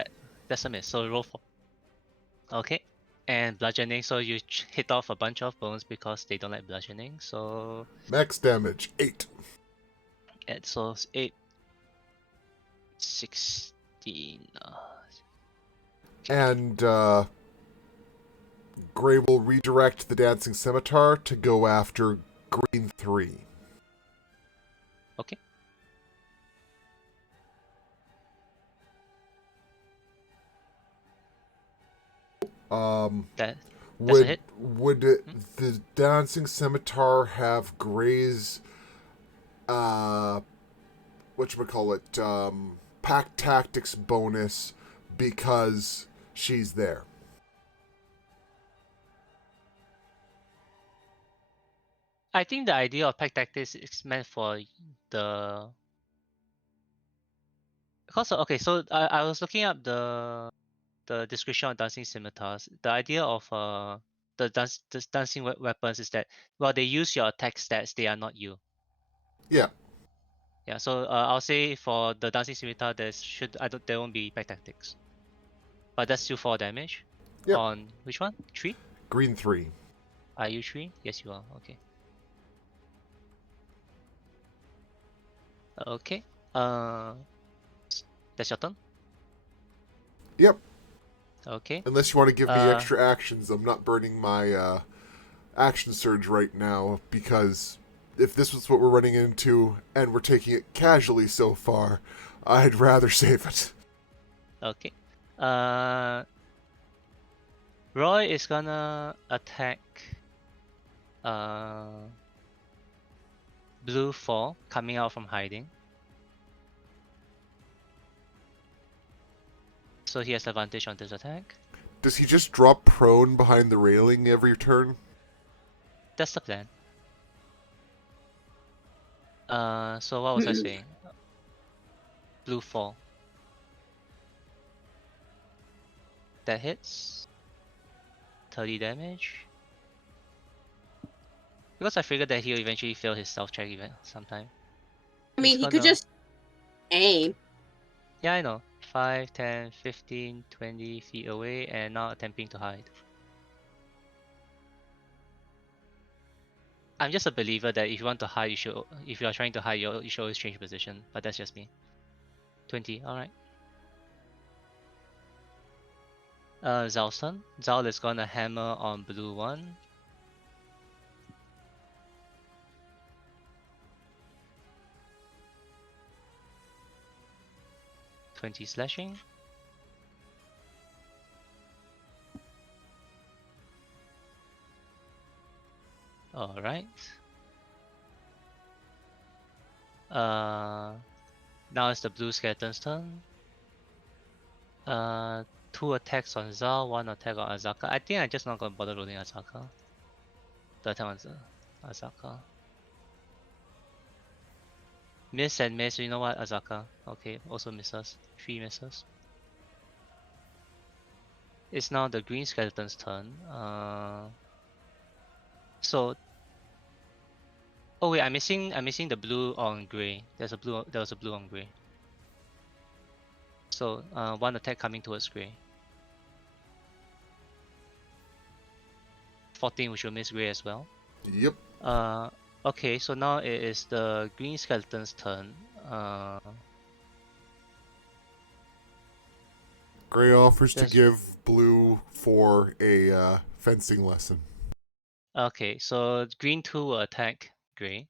That's a miss. So roll for. Okay. And bludgeoning, so you hit off a bunch of bones because they don't like bludgeoning. So Max damage 8. so 8, 16. And Gray will redirect the Dancing Scimitar to go after Green 3. Okay. That's a hit. Would the Dancing Scimitar have Gray's whatchamacallit, pack tactics bonus because she's there? I think the idea of pack tactics is meant for the because okay, so I was looking up the description of dancing scimitars. The idea of the dancing weapons is that while they use your attack stats, they are not you. Yeah. Yeah, so I'll say for the dancing scimitar, there won't be pack tactics, but that's still 4 damage. Yep. On which one? 3? Green 3. Are you 3? Yes, you are. Okay. Okay. That's your turn. Yep. Okay. Unless you want to give me extra actions, I'm not burning my action surge right now, because if this was what we're running into and we're taking it casually so far, I'd rather save it. Okay. Roy is gonna attack Blue 4 coming out from hiding. So he has advantage on this attack. Does he just drop prone behind the railing every turn? That's the plan. So what was I saying? Blue 4. That hits. 30 damage. Because I figured that he'll eventually fail his stealth check even sometime. I mean, he could just aim. Yeah, I know. 5, 10, 15, 20 feet away and now attempting to hide. I'm just a believer that if you want to hide, if you are trying to hide, you should always change position. But that's just me. 20, alright. Zhao's turn. Zhao is gonna hammer on blue 1. $20 slashing. Alright. Now it's the blue skeleton's turn. 2 attacks on Zhao, 1 attack on Azaka. I think I'm just not gonna bother rolling Azaka. The attack on Azaka. Miss and miss, you know what, Azaka. Okay, also misses. 3 misses. It's now the green skeleton's turn. So oh wait, I'm missing the blue on grey. There was a blue on grey. So 1 attack coming towards grey. 14, which will miss grey as well. Yep. Okay, so now it is the green skeleton's turn. Gray offers to give blue 4 a fencing lesson. Okay, so green 2 will attack grey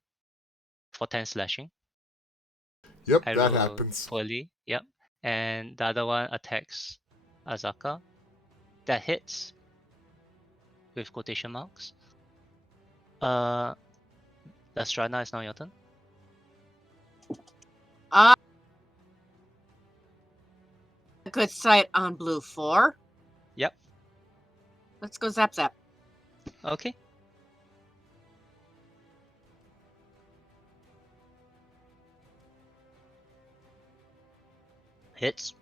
for 10 slashing. Yep, I that roll happens. poorly. Yep. And the other one attacks Azaka. That hits with quotation marks. Lastrana, is now your turn. A good sight on blue 4. Yep. Let's go zap zap. Okay. Hits.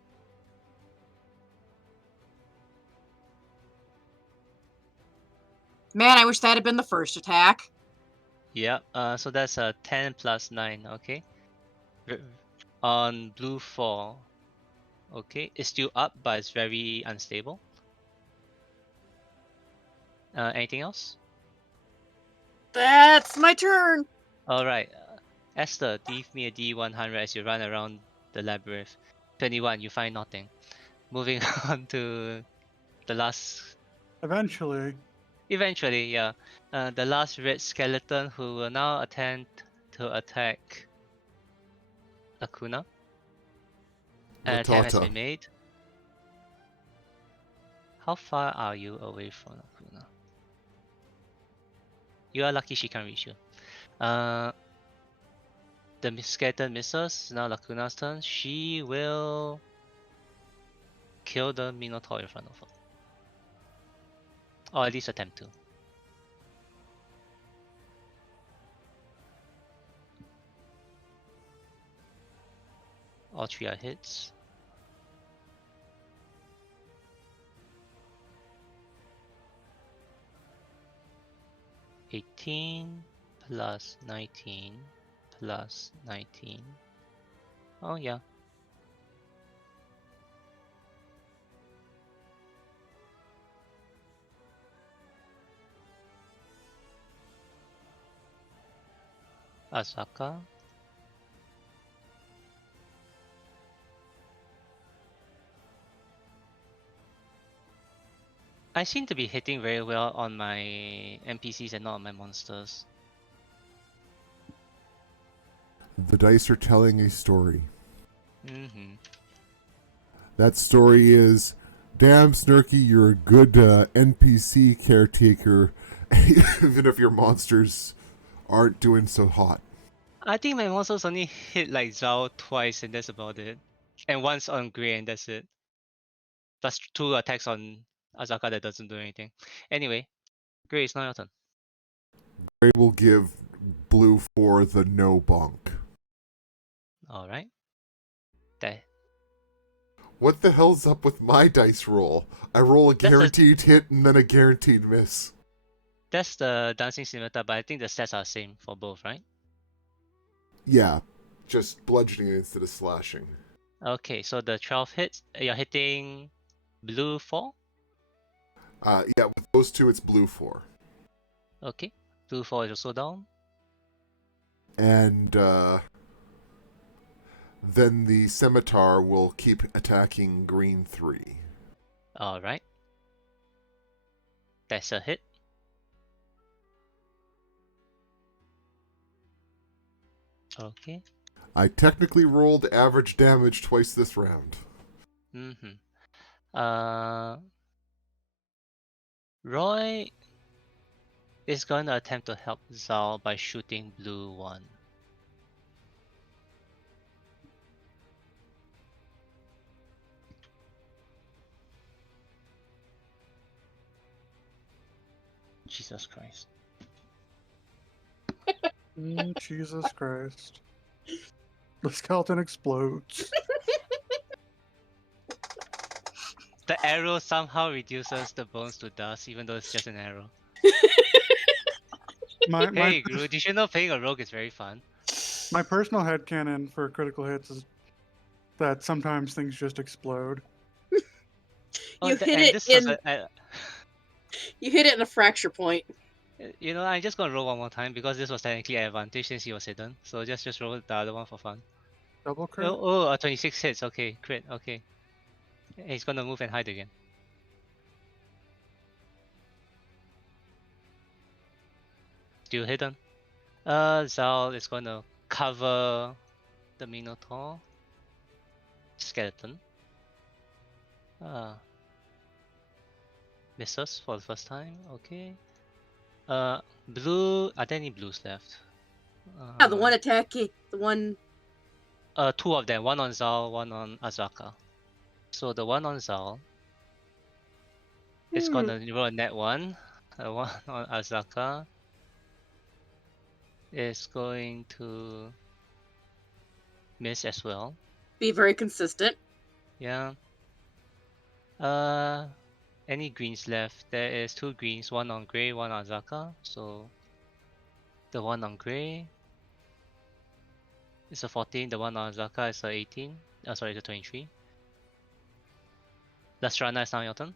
Man, I wish that had been the first attack. Yep. So that's a 10 plus 9. Okay. On blue 4. Okay, it's still up, but it's very unstable. Anything else? That's my turn. Alright. Esther, give me a D100 as you run around the labyrinth. 21, you find nothing. moving on to the last. Eventually, Eventually, yeah. The last red skeleton who will now attempt to attack Lacuna. An attempt has Ratata. been made. How far are you away from Lacuna? You are lucky she can't reach you. The skeleton misses. Now Lacuna's turn. She will kill the Minotaur in front of her. Or at least attempt to. All three are hits. (18 plus 19 plus 19). Oh yeah. Asaka. I seem to be hitting very well on my NPCs and not on my monsters. The dice are telling a story. Mm-hmm. That story is, damn Snurky, you're a good NPC caretaker, even if your monsters aren't doing so hot. I think my monsters only hit like Zhao twice and that's about it. And once on Grey and that's it. Plus 2 attacks on Azaka that doesn't do anything. Anyway, Grey, it's not your turn. Gray will give blue for the no bonk. Alright. That What the hell's up with my dice roll? I roll a That's a- guaranteed hit and then a guaranteed miss. That's the dancing scimitar, but I think the stats are the same for both, right? Yeah, just bludgeoning instead of slashing. Okay, so the 12 hits, you're hitting blue 4? Yeah, with those two, it's blue 4. Okay, blue 4 is also down. And then the scimitar will keep attacking green 3. Alright. That's a hit. Okay. I technically rolled average damage twice this round. Mm-hmm. Roy is going to attempt to help Zal by shooting blue 1. Jesus Christ. Jesus Christ. The skeleton explodes. The arrow somehow reduces the bones to dust, even though it's just an arrow. My Hey, Gru, did you know playing a rogue is very fun? my personal headcanon for critical hits is that sometimes things just explode. You hit and it this was in. a, You hit it in a fracture point. you know, I'm just gonna roll one more time because this was technically an advantage since he was hidden. So just roll the other one for fun. Double crit? Oh, 26 hits. Okay, crit. Okay, he's gonna move and hide again. Still hidden. Zal is gonna cover the Minotaur skeleton. Misses for the first time. Okay. Blue. Are there any blues left? Yeah, the one attacking. The one. 2 of them. One on Zal, one on Azaka. So the one on Zal is gonna roll a net 1. The one on Azaka is going to miss as well. Be very consistent. Yeah. Any greens left? There is 2 greens, one on Grey, one on Azaka. So the one on Grey is a 14. The one on Azaka is a 18. Sorry, it's a 23. Lastrana, is now your turn.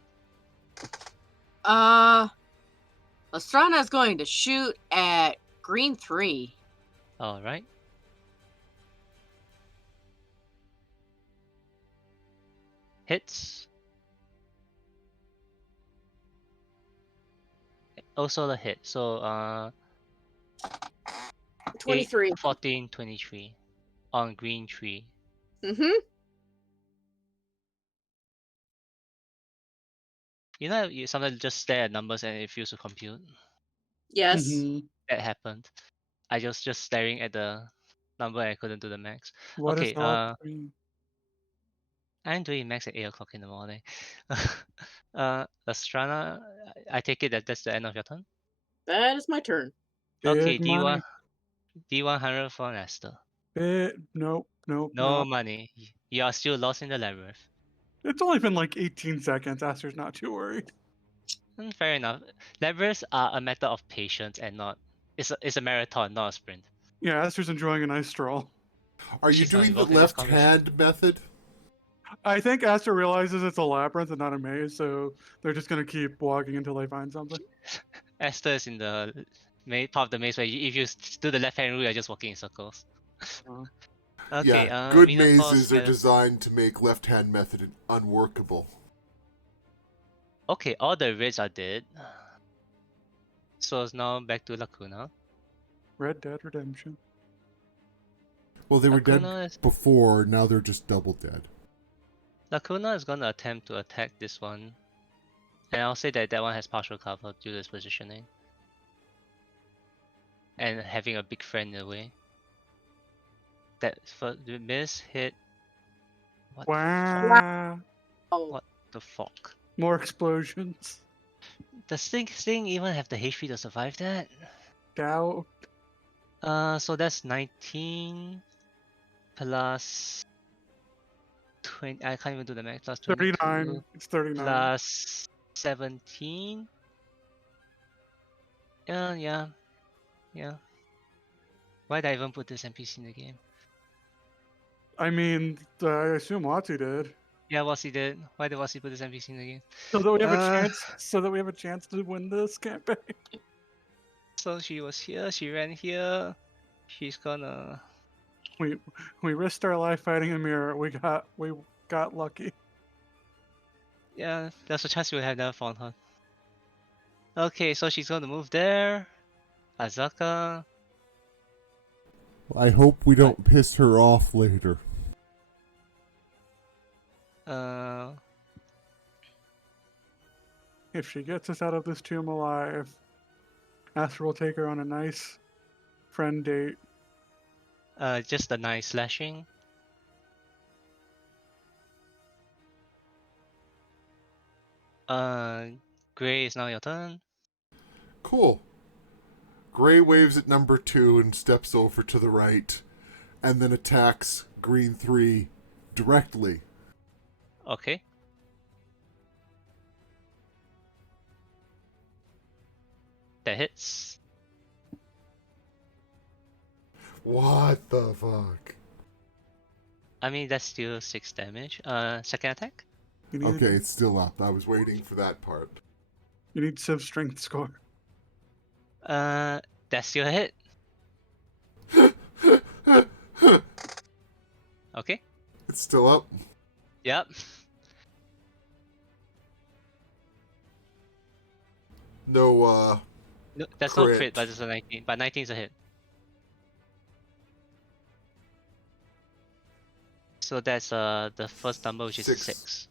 Lastrana is going to shoot at green 3. Alright. . Hits. Also the hit. So 8, 23. 14, 23 on green 3. Mm-hmm. You know, you sometimes just stare at numbers and it feels to compute. Yes. Mhm. That happened. I was just staring at the number and I couldn't do the max. What is Okay, the left screen? I'm doing max at 8 o'clock in the morning. Astrana, I take it that that's the end of your turn. That is my turn. Okay, Big money. D100 for Nestor. Nope. No money. You are still lost in the labyrinth. It's only been like 18 seconds. Aster's not too worried. Fair enough. Labyrinths are a matter of patience and not. It's a marathon, not a sprint. Yeah, Aster's enjoying a nice stroll. Are you She's not doing the involved in this left conversation. hand method? I think Aster realizes it's a labyrinth and not a maze, so they're just gonna keep walking until they find something. Esther is in the part of the maze where if you do the left hand rule, you're just walking in circles. Uh, Okay, Yeah, good Minotaur mazes are scatter. designed to make left hand method unworkable. Okay, all the reds are dead. So it's now back to Lacuna. Red Dead Redemption. Well, they were dead Lacuna is before, now they're just double dead. gonna attempt to attack this one. And I'll say that one has partial cover due to its positioning. And having a big friend in the way. That for the miss hit. What Wow. Oh, What the fuck? More explosions. Does Sting even have the HP to survive that? Doubt. So that's 19 plus 20. I can't even do the math. Plus 22 39. It's 39. plus 17. Yeah. Why did I even put this NPC in the game? I mean, I assume Watsi did. Yeah, Wasi did. Why did Wasi put this NPC in the game? So that we have a Uh, chance. So that we have a chance to win this campaign. So she was here. She ran here. She's gonna. We risked our life fighting a mirror. We got lucky. Yeah, there's a chance we would have never found her. Okay, so she's gonna move there. Azaka. I hope we don't piss her off later. Uh, If she gets us out of this tomb alive, Aster will take her on a nice friend date. just a nice slashing. Gray is now your turn. Cool. Gray waves at number 2 and steps over to the right, and then attacks green 3 directly. Okay. That hits. What the fuck? I mean, that's still 6 damage. Second attack. You need, Okay, it's still up. I was waiting for that part. You need Civ strength score. That's still a hit. Okay. It's still up. Yep. No, No, that's no Crit. crit, but it's a 19. But 19 is a hit. So that's the first number, which is 6. 6.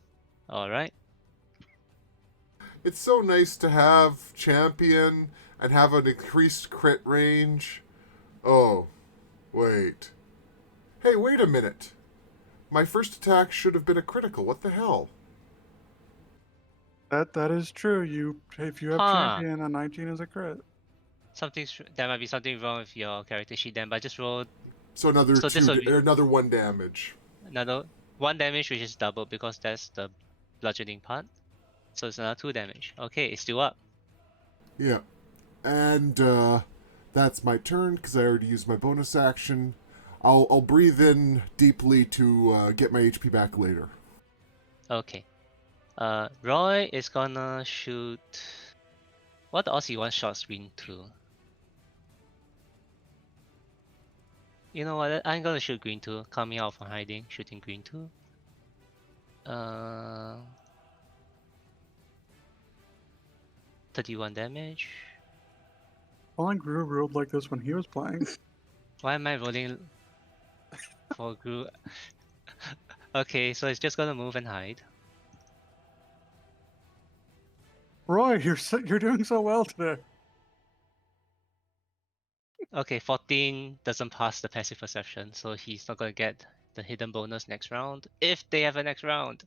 All right. It's so nice to have champion and have an increased crit range. Oh, wait. Hey, wait a minute. My first attack should have been a critical. What the hell? That is true. If you have Huh. champion, a 19 is a crit. There might be something wrong with your character sheet then, but I just rolled So another So this will be- another 1 damage. another 1 damage, which is double because that's the bludgeoning part. So it's another 2 damage. Okay, it's still up. Yeah. And that's my turn because I already used my bonus action. I'll breathe in deeply to get my HP back later. Okay. Roy is gonna shoot. What else he one shot green 2? You know what? I'm gonna shoot green 2, coming out from hiding, shooting green 2. Uh, 31 damage. Falling Gru ruled like this when he was playing. Why am I rolling for Gru? Okay, so it's just gonna move and hide. Roy, you're doing so well today. Okay, 14 doesn't pass the passive perception, so he's not gonna get the hidden bonus next round. If they have a next round.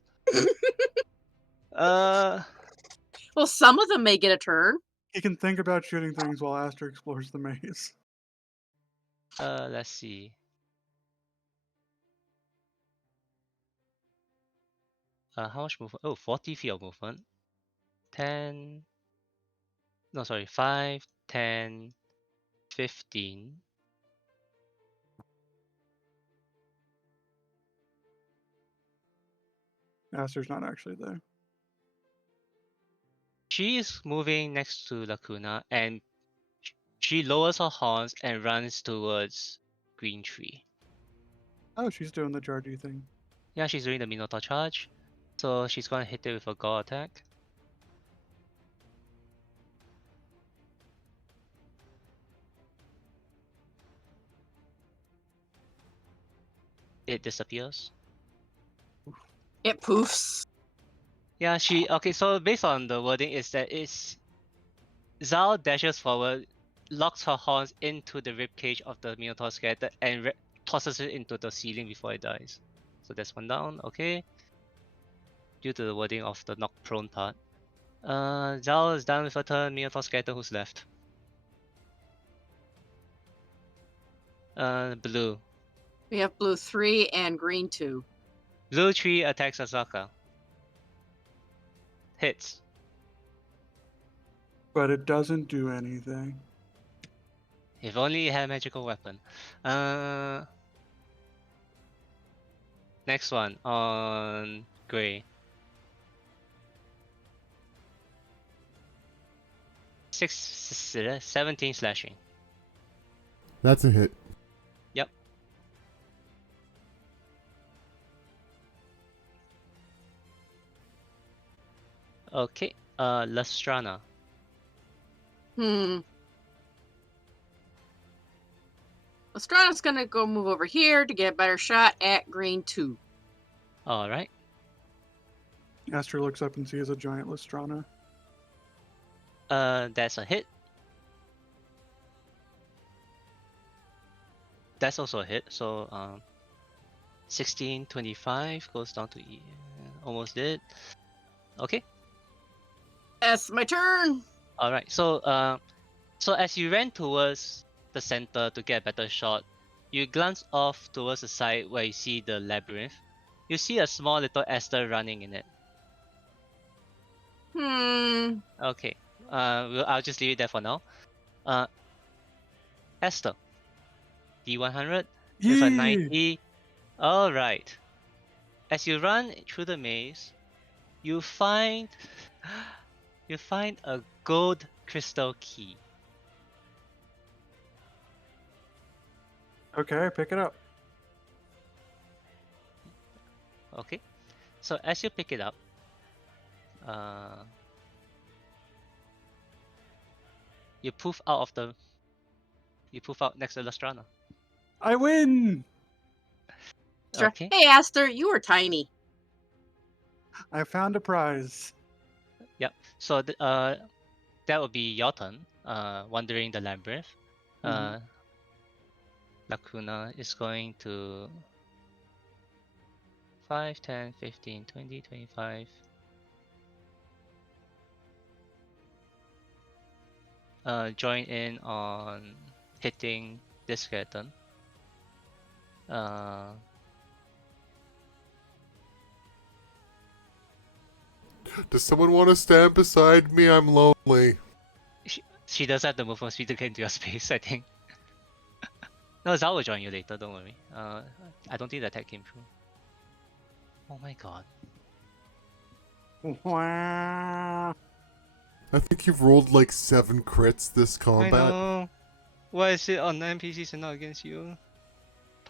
Uh, Well, some of them may get a turn. He can think about shooting things while Aster explores the maze. let's see. How much movement? Oh, 40 feet of movement. 10. No, sorry, 5, 10, 15. Aster's not actually there. She is moving next to Lacuna and she lowers her horns and runs towards Green Tree. Oh, she's doing the chargy thing. Yeah, she's doing the Minotaur charge. So she's gonna hit it with a gore attack. It disappears. It poofs. Yeah, okay, so based on the wording is that Zal dashes forward, locks her horns into the ribcage of the Minotaur skeleton and tosses it into the ceiling before it dies. So that's one down, okay. Due to the wording of the knock prone part. Zal is done with her turn. Minotaur skeleton, who's left? Blue. We have blue 3 and green 2. Blue 3 attacks Azaka. Hits. But it doesn't do anything. If only it had a magical weapon. Next one on Grey. 17 slashing. That's a hit. Yep. Okay. Lastrana. Lestrada's gonna go move over here to get a better shot at green 2. Alright. Aster looks up and sees a giant Lestrana. That's a hit. That's also a hit. So 16, 25 goes down to almost did. Okay. That's my turn. Alright. So as you ran towards the center to get a better shot, you glance off towards the side where you see the labyrinth. You see a small little Esther running in it. Okay. I'll just leave it there for now. Esther. D100 with a 90. Alright. As you run through the maze, you find a gold crystal key. Okay, pick it up. Okay. So as you pick it up, you poof out next to Lastrana. I win! Okay. Hey, Aster, you were tiny. I found a prize. Yep. So that would be your turn. Wandering the labyrinth. Lacuna is going to 5, 10, 15, 20, 25. Join in on hitting this skeleton. Does someone want to stand beside me? I'm lonely. She does have the movement speed to get into your space, I think. No, Zal will join you later, don't worry. I don't think the attack came through. Oh my god. Wow. I think you've rolled like 7 crits this I combat. know. Why is it on the NPCs and not against you?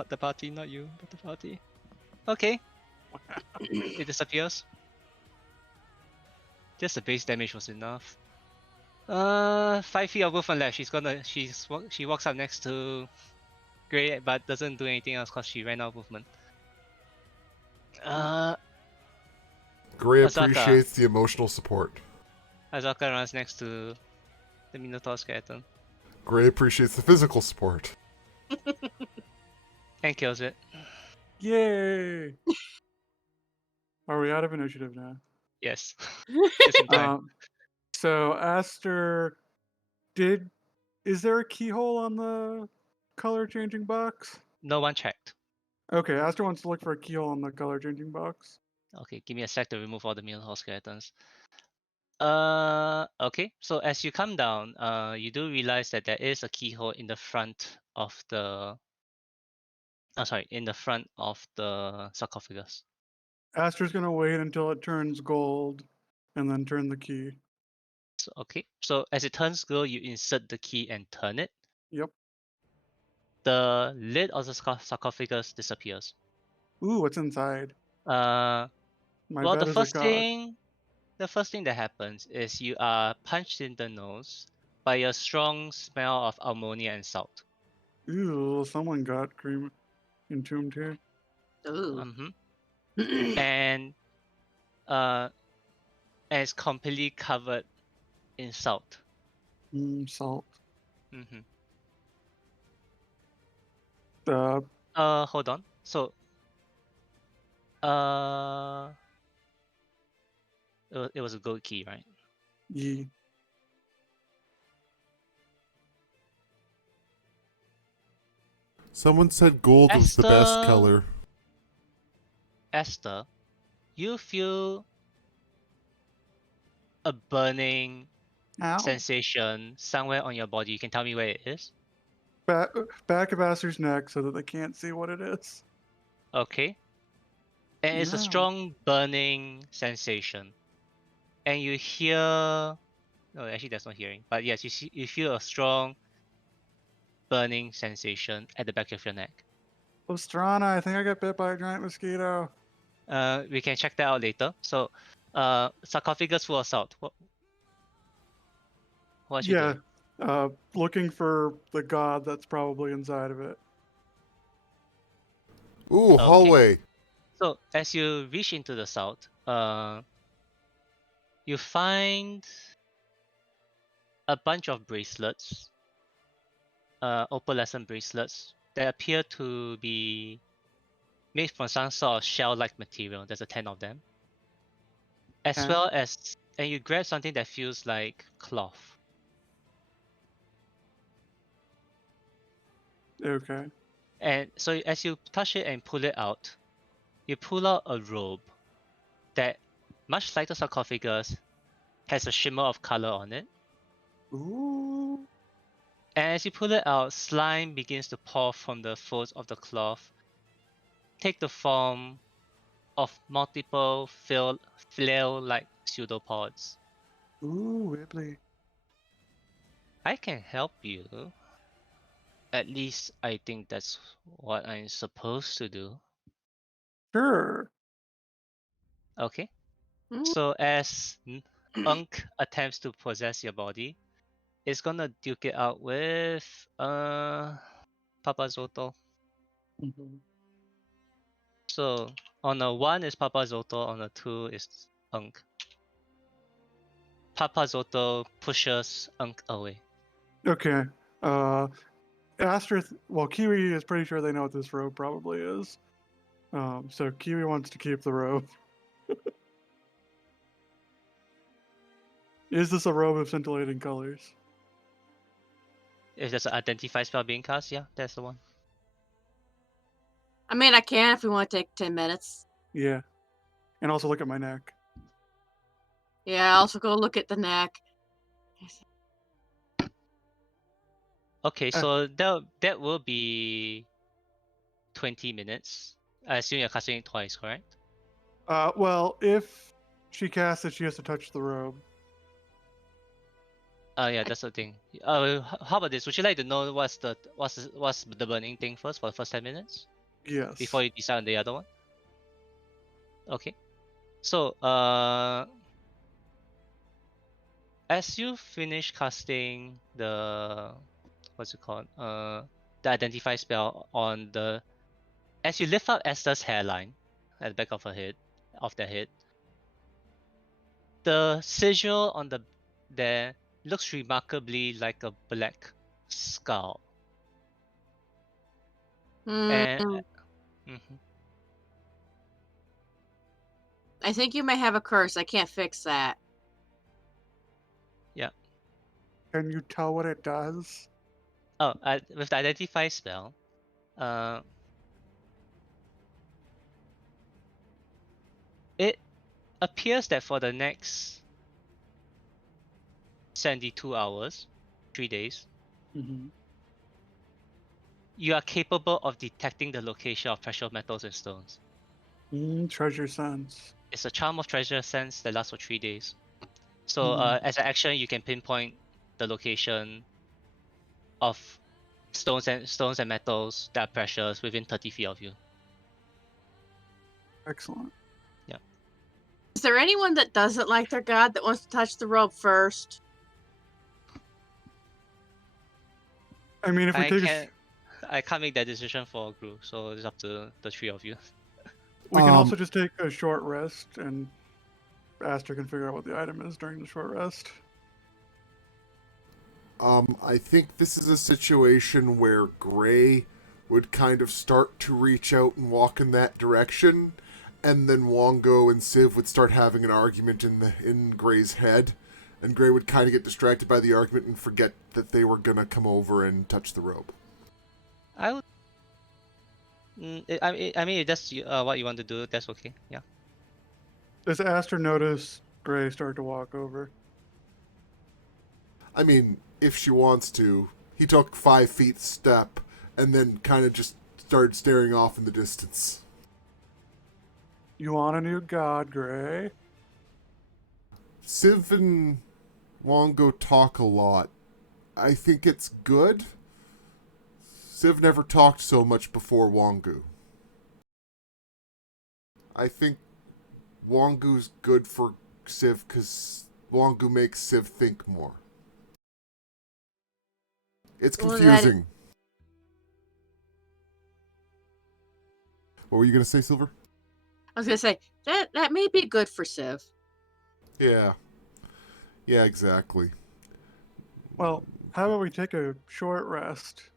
The party, not you, but the party. Okay. It disappears. Just the base damage was enough. 5 feet of movement left. She walks up next to Grey, but doesn't do anything else because she ran out of movement. Gray Azaka. appreciates the emotional support. Azaka runs next to the Minotaur skeleton Gray appreciates the physical support. and kills it. Yay! Are we out of initiative now? Yes. Just in time. So Aster, is there a keyhole on the color changing box? No one checked. Okay, Aster wants to look for a keyhole on the color changing box. Okay, give me a sec to remove all the Minotaur skeletons. Okay. So as you come down, you do realize that there is a keyhole in the front of the. In the front of the sarcophagus. Aster's gonna wait until it turns gold, and then turn the key. So, okay. So as it turns gold, you insert the key and turn it. Yep. The lid of the sarcophagus disappears. Ooh, what's inside? My bet the is a god. the first thing that happens is you are punched in the nose by a strong smell of ammonia and salt. Ooh, someone got entombed here. Ooh. And it's completely covered in salt. Salt. Hold on. So it was a gold key, right? Yeah. Someone said gold was the best color. Esther, you feel a burning sensation somewhere on your body. You can tell me where it is? Back of Aster's neck so that they can't see what it is. Okay. And it's a strong burning sensation. And you hear... No, actually there's no hearing. But yes, you feel a strong burning sensation at the back of your neck. Ostrana, I think I got bit by a giant mosquito. We can check that out later. So, sarcophagus full of salt. What you doing? Looking for the god that's probably inside of it. Ooh, hallway. So as you reach into the salt, you find a bunch of bracelets, opalescent bracelets that appear to be made from some sort of shell-like material. There's 10 of them. As well as, and you grab something that feels like cloth. Okay. And so as you touch it and pull it out, you pull out a robe that, much like the sarcophagus, has a shimmer of color on it. Ooh. And as you pull it out, slime begins to pour from the folds of the cloth, take the form of multiple flail-like pseudopods. Ooh, Ripley. I can help you. At least I think that's what I'm supposed to do. Sure. Okay. So as Unk attempts to possess your body, it's gonna duke it out with Papa Zoto. So on a 1 is Papa Zoto, on a 2 is Unk. Papa Zoto pushes Unk away. Okay. Aster, Kiwi is pretty sure they know what this robe probably is. So Kiwi wants to keep the robe. Is this a robe of scintillating colors? If there's an identify spell being cast, yeah, that's the one. I mean, I can if we want to take 10 minutes. Yeah. And also look at my neck. Yeah, also go look at the neck. Okay, so that will be 20 minutes. I assume you're casting it twice, correct? Well, if she casts it, she has to touch the robe. Yeah, that's the thing. How about this? Would you like to know what's the burning thing first for the first 10 minutes? Yes. Before you decide on the other one? Okay. So, as you finish casting the what's it called? The identify spell on the as you lift up Esther's hairline at the back of her head, of their head, the sigil on the there looks remarkably like a black skull. And Mm, mhm. I think you may have a curse. I can't fix that. Yeah. Can you tell what it does? Oh, with the identify spell, uh, it appears that for the next 72 hours, 3 days, Mm-hmm. you are capable of detecting the location of precious metals and stones. Treasure sense. It's a charm of treasure sense that lasts for 3 days. So Mhm. as an action, you can pinpoint the location of stones and metals that are precious within 30 feet of you. Excellent. Yeah. Is there anyone that doesn't like their god that wants to touch the rope first? I mean, if we I take can't make that decision for a group, so it's up to the 3 of you. we can also just take a short rest, and Aster can figure out what the item is during the short rest. I think this is a situation where Gray would kind of start to reach out and walk in that direction, and then Wongo and Civ would start having an argument in Gray's head, and Gray would kind of get distracted by the argument and forget that they were gonna come over and touch the rope. I would. I mean, if that's what you want to do, that's okay. Yeah. Does Aster notice Gray start to walk over? I mean, if she wants to. He took 5 feet step, and then kind of just started staring off in the distance. You want a new god, Gray? Civ and Wongo talk a lot. I think it's good. Civ never talked so much before Wongu. I think Wongu's good for Civ because Wongu makes Civ think more. It's Well, confusing. What were you going to say, Silver? I was gonna say that may be good for Civ. Yeah. Yeah, exactly. Well, how about we take a short rest?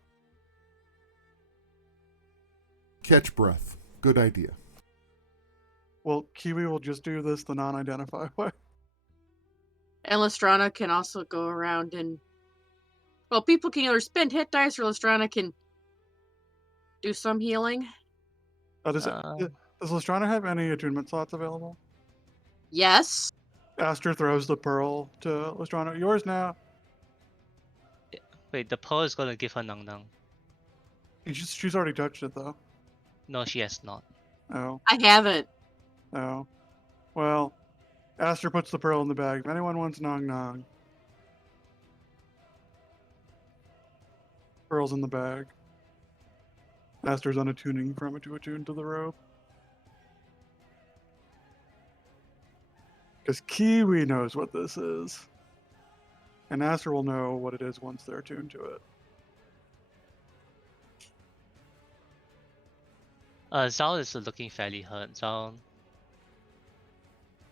Catch breath. Good idea. Well, Kiwi will just do this the non-identify way. And Lestrana can also go around and people can either spend hit dice or Lestrana can do some healing. Does Lestrana have any attunement slots available? Yes. Aster throws the pearl to Lestrana. Yours now. Wait, the pearl is gonna give her Nang Nang. She's already touched it though. No, she has not. Oh, I haven't. oh. Well, Aster puts the pearl in the bag. If anyone wants Nong Nong, pearl's in the bag. Aster's unattuning from it to attune to the rope. Because Kiwi knows what this is. And Aster will know what it is once they're attuned to it. Zal is looking fairly hurt. Zal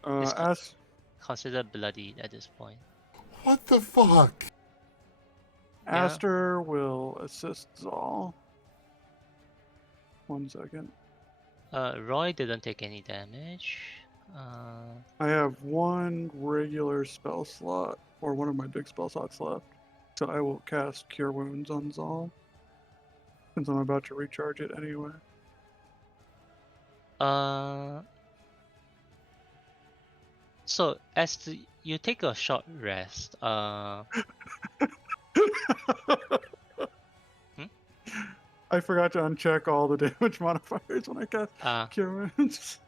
is considered bloody at this point. What the fuck? Aster will assist Zal. 1 second. Roy didn't take any damage. I have 1 regular spell slot, or one of my big spell slots left. So I will cast Cure Wounds on Zal. Since I'm about to recharge it anyway. So as you take a short rest, I forgot to uncheck all the damage modifiers when I cast Cure Wounds.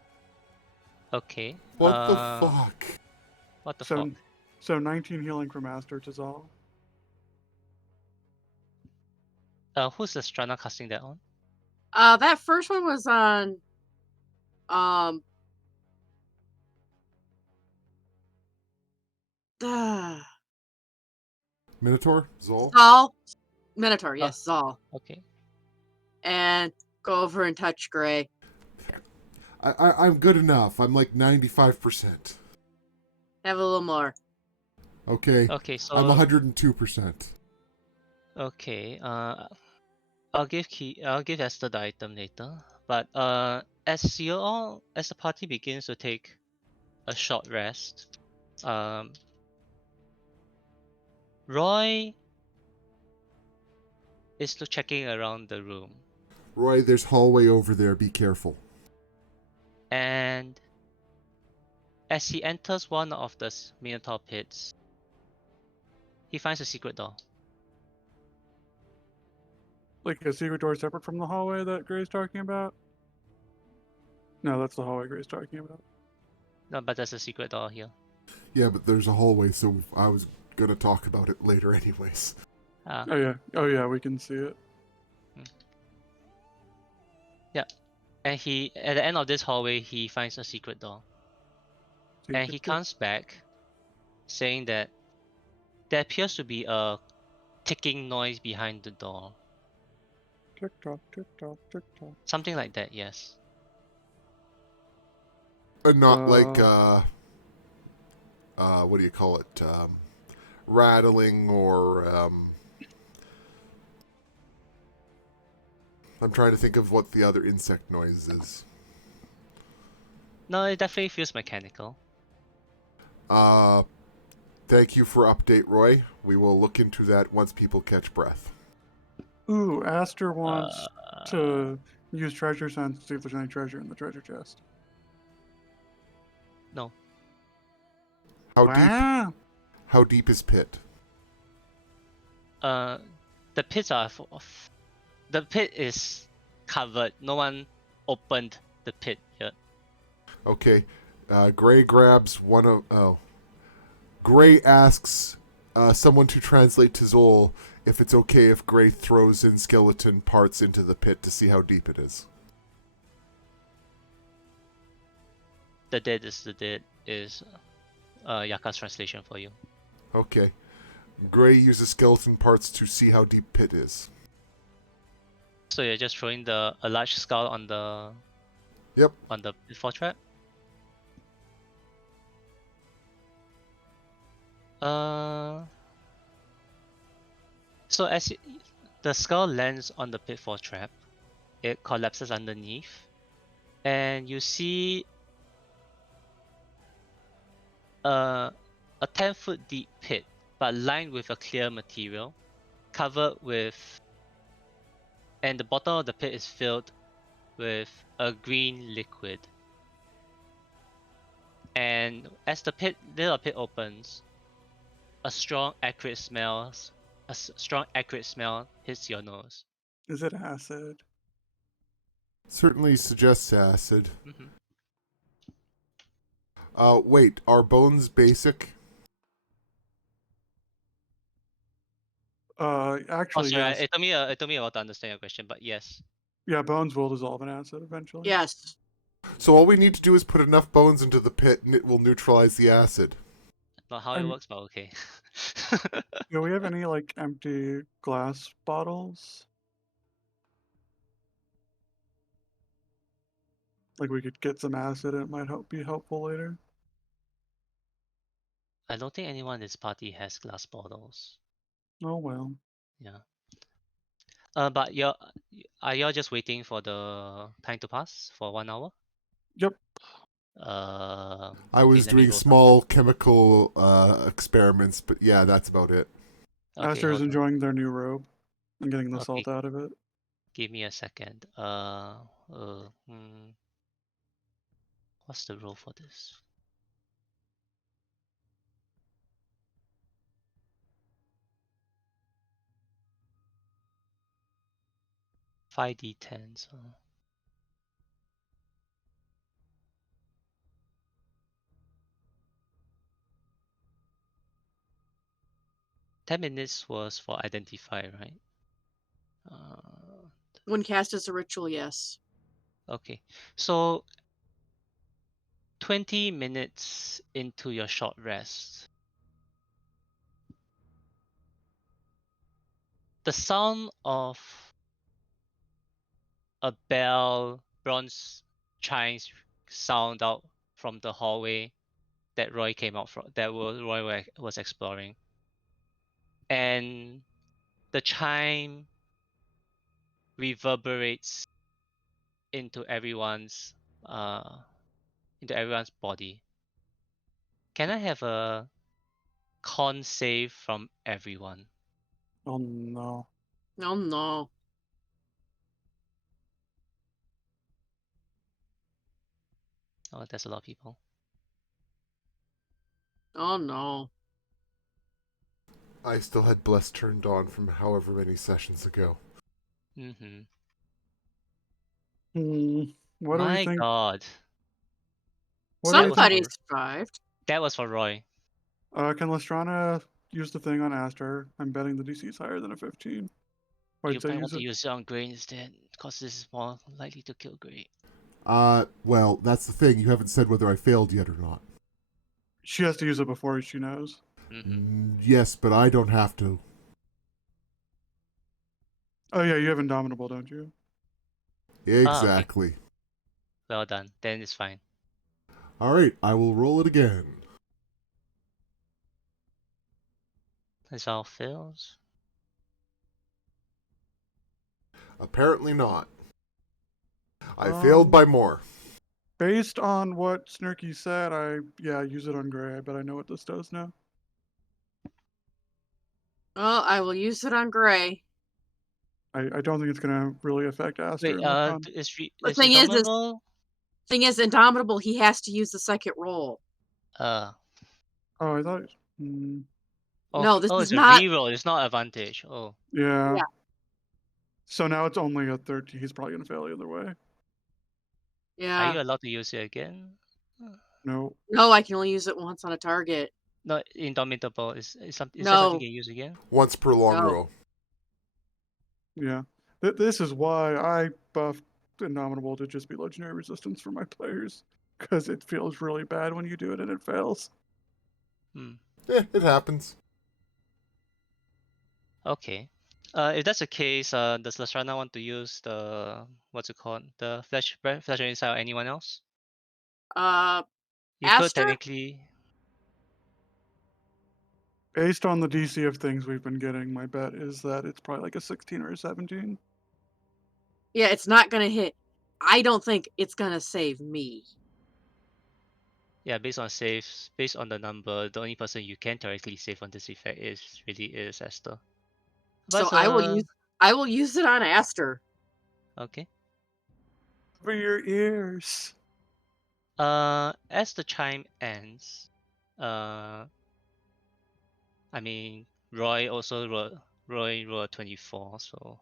Okay. What the fuck? What the fuck? So 19 healing from Aster to Zal. Who's the Strana casting that on? That first one was on Minotaur? Zol? Zal. Minotaur, yes, Zal. Okay. And go over and touch Gray. I'm good enough. I'm like 95%. Have a little more. Okay. Okay, so I'm 102%. okay. I'll give Esther the item later. But as the party begins to take a short rest, Roy is still checking around the room, Roy, there's hallway over there. Be careful. and as he enters one of the Minotaur pits, he finds a secret door. Like a secret door separate from the hallway that Gray's talking about? No, that's the hallway Gray's talking about. No, but there's a secret door here. Yeah, but there's a hallway, so I was gonna talk about it later anyways. Ah, Oh yeah, we can see it. and he at the end of this hallway he finds a secret door, and he Secret door. comes back saying that there appears to be a ticking noise behind the door. Tick tock, tick tock, tick tock. Something like that, yes. Not like what do you call it? Rattling or I'm trying to think of what the other insect noise is. No, it definitely feels mechanical. Thank you for update, Roy. We will look into that once people catch breath. Ooh, Aster wants Uh, to use treasure sense to see if there's any treasure in the treasure chest. no. How deep is pit? The pits are the pit is covered. No one opened the pit yet. Okay. Gray grabs one of Gray asks someone to translate to Zol if it's okay if Gray throws in skeleton parts into the pit to see how deep it is. The dead is Yaka's translation for you. Okay. Gray uses skeleton parts to see how deep pit is. So you're just throwing a large skull on the Yep. on the pitfall trap. So as the skull lands on the pitfall trap, it collapses underneath, and you see a 10-foot deep pit, but lined with a clear material, covered with, and the bottom of the pit is filled with a green liquid. And as the little pit opens, a strong, acrid smell hits your nose. Is it acid? Certainly suggests acid. Mm-hmm. Wait, are bones basic? Actually, sorry, yes. it took me a while to understand your question, but yes. Yeah, bones will dissolve in acid eventually. Yes. So all we need to do is put enough bones into the pit and it will neutralize the acid. Not how it works, but okay. Do we have any like empty glass bottles? Like we could get some acid and it might be helpful later. I don't think anyone in this party has glass bottles. Oh well. Yeah. But are y'all just waiting for the time to pass for 1 hour? Yep. I Okay, was let me doing roll small chemical experiments, but yeah, that's about it. Okay, Aster is hold on. enjoying their new robe and getting the Okay. salt out of it. Give me a second. What's the roll for this? Five D10s. 10 minutes was for identify, right? When cast as a ritual, yes. Okay, so 20 minutes into your short rest, the sound of a bell, bronze chimes sound out from the hallway that Roy came out from, that Roy was exploring, and the chime reverberates into uh everyone's body. Can I have a con save from everyone? Oh no. Oh no. Oh, that's a lot of people. Oh no. I still had Bless turned on from however many sessions ago. Mm-hmm. What do we My think? God, What do That we was think? Somebody for survived. that was for Roy. Can Lestrana use the thing on Aster? I'm betting the DC is higher than a 15. You I'd say might use want to it. use it on Gray instead, because this is more likely to kill Gray. Well, that's the thing. You haven't said whether I failed yet or not. She has to use it before she knows. Mm-hmm. Yes, but I don't have to. Oh yeah, you have Indomitable, don't you? Ah, okay. Exactly. Well done. Then it's fine. All right, I will roll it again. This all fails. Apparently not. I failed by more. Based on what Snurky said, use it on Gray. I bet I know what this does now. Well, I will use it on Gray. I don't think it's gonna really affect Aster Wait, in the con. is The thing is, Indomitable? Indomitable, he has to use the second roll. Uh, Oh, I thought. Mm, No, this is it's a not. reroll. It's not advantage. Oh, yeah. Yeah. So now it's only a 13. He's probably gonna fail either way. are Yeah. you allowed to use it again? No. No, I can only use it once on a target. No, Indomitable is that something No. you can use again? Once per long No. row. Yeah. This is why I buffed Indomitable to just be legendary resistance for my players. Because it feels really bad when you do it and it fails. Hmm. It happens. Okay. If that's the case, does Lasrana want to use the what's it called? The flesh inside or anyone else? You could Aster? technically. Based on the DC of things we've been getting, my bet is that it's probably like a 16 or a 17. Yeah, it's not gonna hit. I don't think it's gonna save me. Yeah, based on saves, based on the number, the only person you can theoretically save on this effect is Esther. So But I will use it on Aster. okay. Over your ears. As the chime ends, uh, I mean Roy rolled 24, so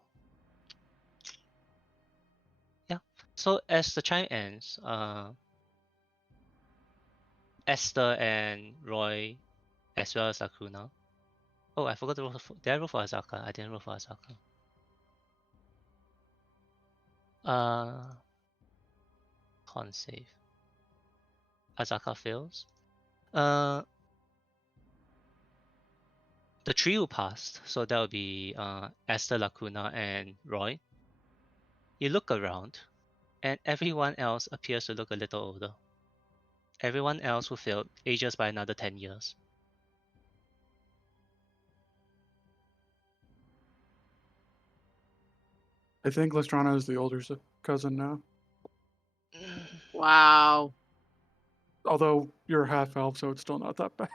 yeah. So as the chime ends, Esther and Roy, as well as Akuna. Oh, I forgot to roll for. Did I roll for Azaka? I didn't roll for Azaka. Con save. Azaka fails. The trio passed, so that would be Esther, Lacuna, and Roy. You look around, and everyone else appears to look a little older. Everyone else who failed ages by another 10 years. I think Lestrana is the older cousin now. Wow. Although you're half elf, so it's still not that bad.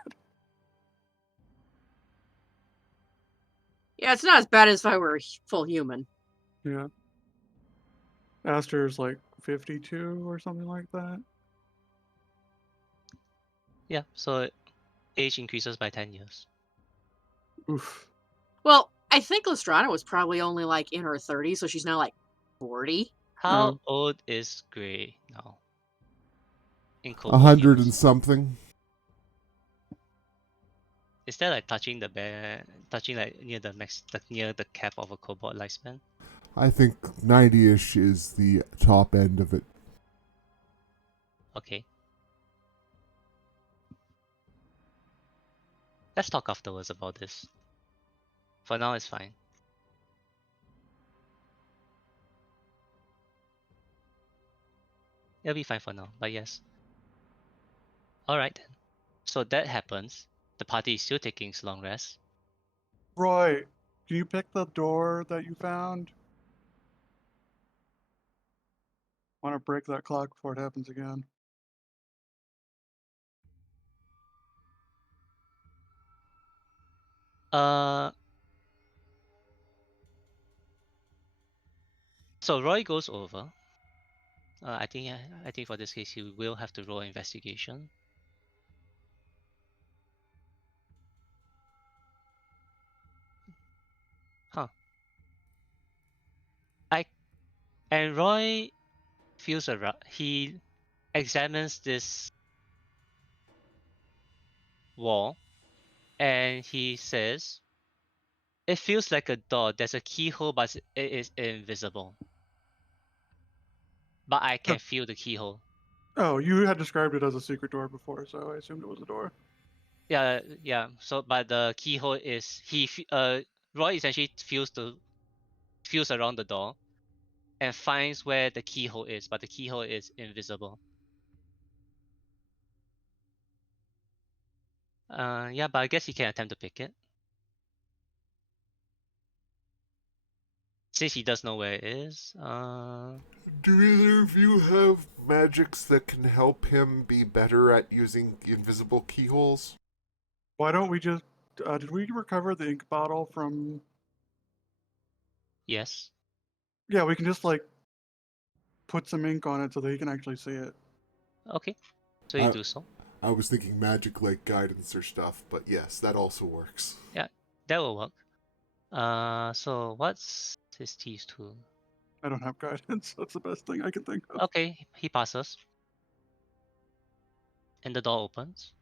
Yeah, it's not as bad as if I were a full human. Yeah. Aster's like 52 or something like that. Yeah, so age increases by 10 years. Oof. Well, I think Lestrana was probably only like in her 30s, so she's now like 40. How old is Gray now? In Kobold 100 and years. something. Is that like touching like near the near the cap of a Kobold lifespan? I think 90-ish is the top end of it. Okay. Let's talk afterwards about this. For now, it's fine. It'll be fine for now, but yes. Alright then. So that happens. The party is still taking its long rest. Roy, can you pick the door that you found? Want to break that clock before it happens again. So Roy goes over. I think for this case he will have to roll investigation. Huh. And Roy feels around. He examines this wall, and he says, "It feels like a door. There's a keyhole, but it is invisible. But I can feel the keyhole." Oh, you had described it as a secret door before, so I assumed it was a door. Yeah. So, but the keyhole is Roy essentially feels around the door, and finds where the keyhole is, but the keyhole is invisible. Yeah, but I guess he can attempt to pick it. Since he does know where it is. Do either of you have magics that can help him be better at using invisible keyholes? Why don't we just? Did we recover the ink bottle from? Yes. Yeah, we can just like put some ink on it so that he can actually see it. Okay. So you do so. I was thinking magic like guidance or stuff, But yes, that also works. Yeah, that will work. So what's his T's tool? I don't have guidance. That's the best thing I can think of. Okay, he passes. And the door opens.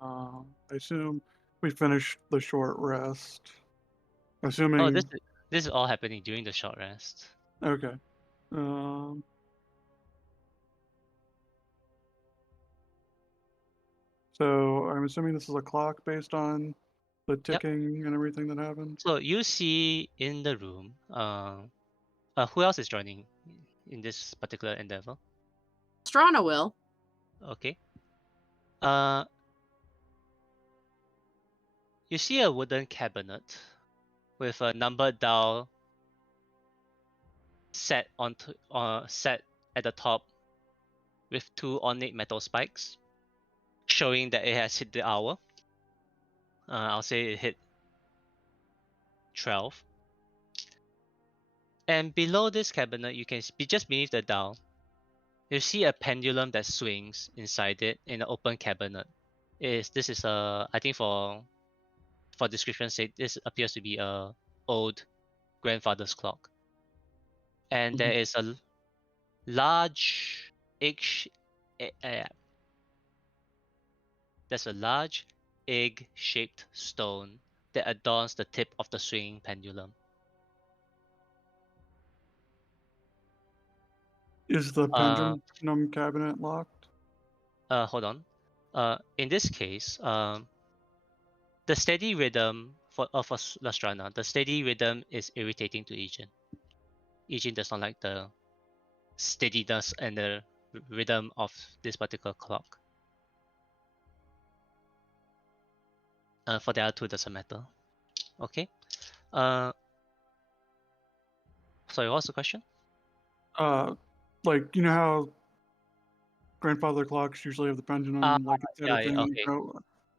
I assume we finished the short rest. Oh, Assuming. this is all happening during the short rest. Okay. Um, so I'm assuming this is a clock based on the ticking and everything that happened. So you see in the room, who else is joining in this particular endeavor? Strana will. Okay. You see a wooden cabinet with a number dial set at the top with two ornate metal spikes, showing that it has hit the hour. I'll say it hit 12. And below this cabinet, you can be just beneath the dial. You see a pendulum that swings inside it in an open cabinet. This is a I think for description's sake, this appears to be a old grandfather's clock. And there is a large egg. There's a large egg-shaped stone that adorns the tip of the swinging pendulum. Is the pendulum cabinet locked? Hold on. In this case, the steady rhythm for Lastrana, the steady rhythm is irritating to Ejin. Ejin does not like the steadiness and the rhythm of this particular clock. For the other two, doesn't matter. Okay. Sorry, what was the question? Like you know how grandfather clocks usually have the pendulum like instead of thing, okay.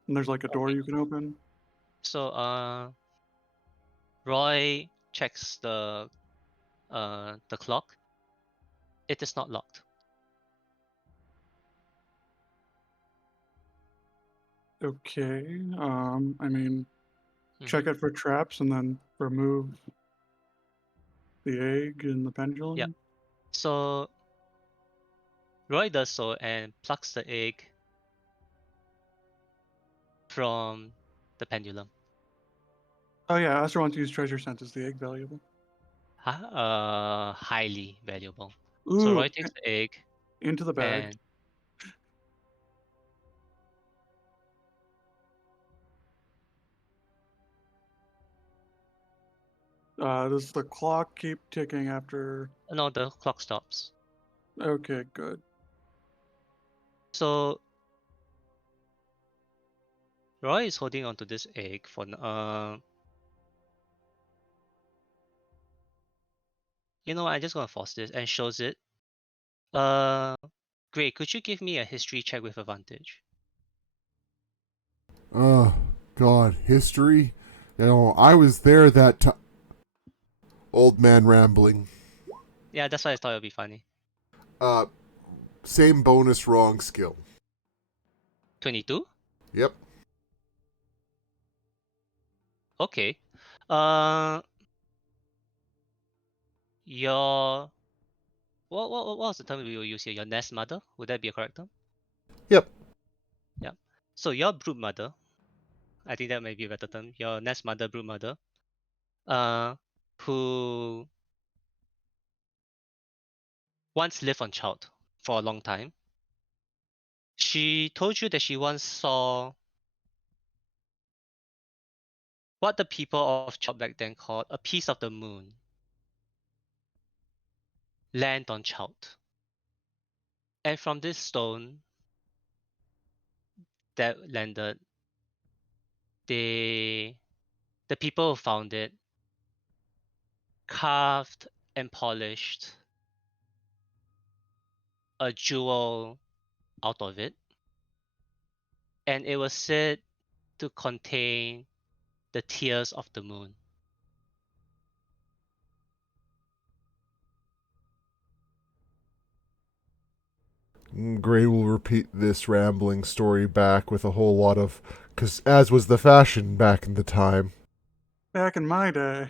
and there's like a door Okay. you can open. So Roy checks the clock. It is not locked. Okay. I mean, check Mhm. it for traps and then remove the egg and the pendulum. Yeah. So Roy does so and plucks the egg from the pendulum. Oh yeah, Astro wants to use treasure sense. Is the egg valuable? Highly valuable. So Roy Ooh, takes the egg into the bag. and Does the clock keep ticking after? No, the clock stops. Okay, good. So Roy is holding onto this egg for you know what, I'm just gonna force this and shows it. Great, could you give me a history check with advantage? God, history? You know, I was there that time. Old man rambling. Yeah, that's why I thought it'd be funny. Same bonus, wrong skill. 22? Yep. Okay. Your what was the term we will use here? Your nest mother? Would that be a correct term? Yep. Yeah. So your brood mother, I think that may be a better term. Your nest mother, brood mother, who once lived on Child for a long time. She told you that she once saw what the people of Child back then called a piece of the moon land on Child. And from this stone that landed, the people who found it carved and polished a jewel out of it, and it was said to contain the tears of the moon. Gray will repeat this rambling story back with a whole lot of, because as was the fashion back in the time. Back in my day,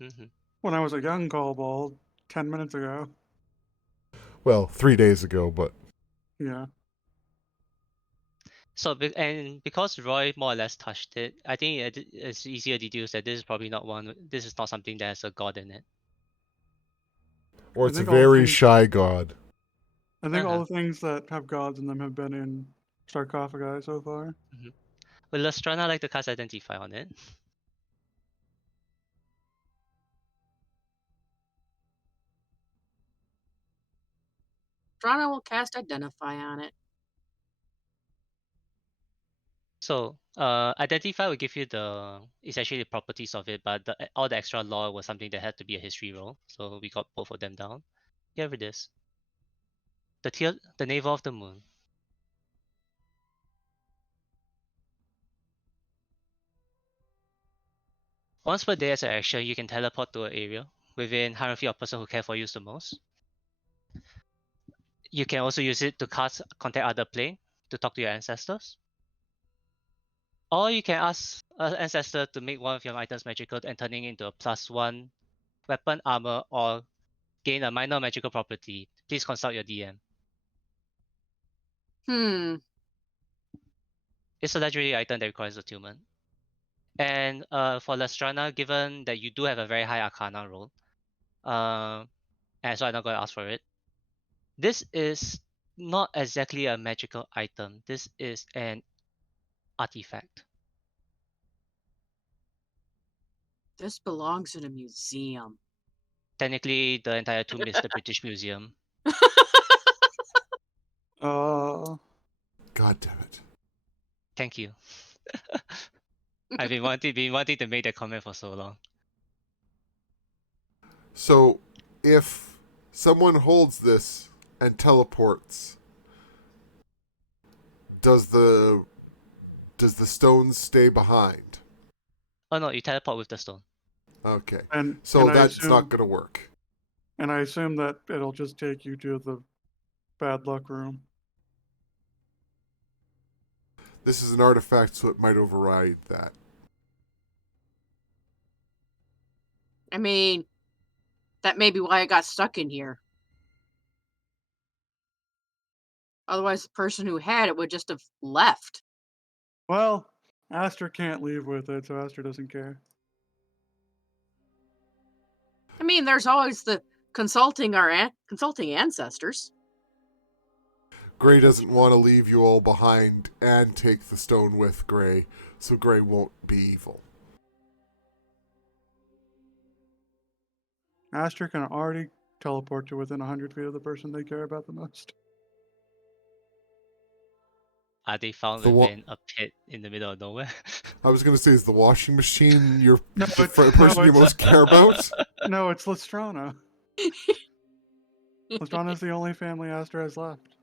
Mm-hmm. when I was a young kobold, 10 minutes ago. Well, 3 days ago, but Yeah. So, and because Roy more or less touched it, I think it's easier to deduce that this is probably not one. This is not something that has a god in it. or I it's a think all the very things. shy god. I think all Uh-huh. the things that have gods in them have been in sarcophagi so far. Would Lestrana like to cast Identify on it? Drana will cast Identify on it. So, Identify will give you the essentially the properties of it, but all the extra lore was something that had to be a history roll. So we got both of them down. Here it is. The navel of the moon. Once per day as an action, you can teleport to an area within 100 feet of person who care for you the most. You can also use it to contact other plane to talk to your ancestors. Or you can ask an ancestor to make one of your items magical and turning into a +1 weapon, armor, or gain a minor magical property. Please consult your DM. It's a legendary item that requires attunement. And for Lestrana, given that you do have a very high Arcana roll, and so I'm not going to ask for it, this is not exactly a magical item. This is an artifact. This belongs in a museum. Technically, the entire tomb is the British Museum. God damn it. Thank you. I've been wanting to make that comment for so long. So, if someone holds this and teleports, does the stone stay behind? Oh no, you teleport with the stone. Okay. And So I that's assume, not going to work. And I assume that it'll just take you to the bad luck room. This is an artifact, so it might override that. I mean, that may be why I got stuck in here. Otherwise, the person who had it would just have left. Well, Aster can't leave with it, so Aster doesn't care. I mean, there's always the consulting ancestors. Gray doesn't want to leave you all behind and take the stone with Gray, so Gray won't be evil. Aster can already teleport to within 100 feet of the person they care about the most. Are they found The wa- within a pit in the middle of nowhere? I was gonna say, is the washing machine No, the it's person you most care about? no, it's Lestrana. Lestrana's the only family Aster has left.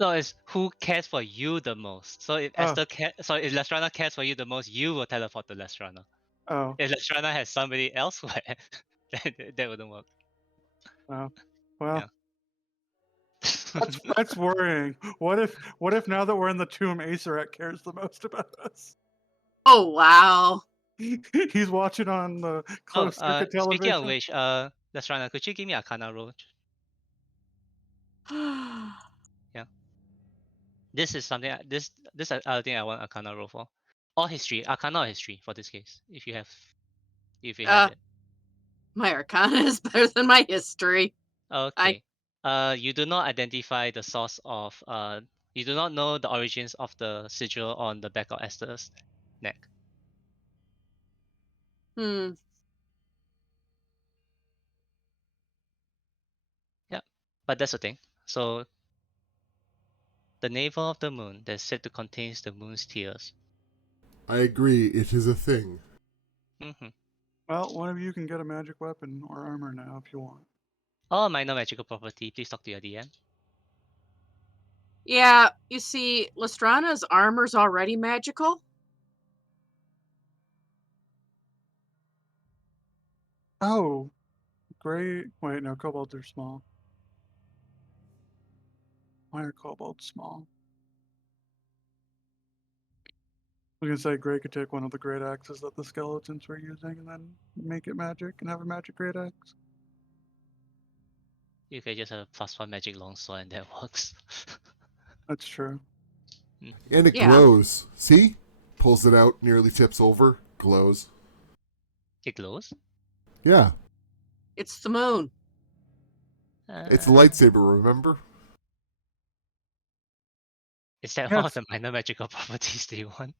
No, it's who cares for you the most. So if Oh. if Lestrana cares for you the most, you will teleport to Lestrana. Oh, If Lestrana has somebody elsewhere, then that wouldn't work. oh. Well, Yeah. that's worrying. What if now that we're in the tomb, Acerec cares the most about us? Oh wow. He's watching on the closed circuit speaking of television. which, Lestrana, could you give me a Arcana roll? This is something. This other thing I want Arcana roll for, or history, Arcana or history for this case, if you have it. My Arcana is better than my history. Okay. You do not identify the source of. You do not know the origins of the sigil on the back of Esther's neck. Yeah, but that's the thing. So, the navel of the moon that's said to contain the moon's tears. I agree. It is a thing. Mm-hmm. Well, one of you can get a magic weapon or armor now if you want. Oh, minor magical property. Please talk to your DM. Yeah, you see, Lestrana's armor's already magical. Oh, great. Wait, no, kobolds are small. Why are kobolds small? I was gonna say Gray could take one of the great axes that the skeletons were using and then make it magic and have a magic great axe. You can just have a +1 magic longsword and that works. That's true. And it Yeah. glows. See? Pulls it out, nearly tips over, glows. It glows? Yeah. It's the moon. It's a lightsaber, remember? Is that Yeah, one of the minor magical properties do you want?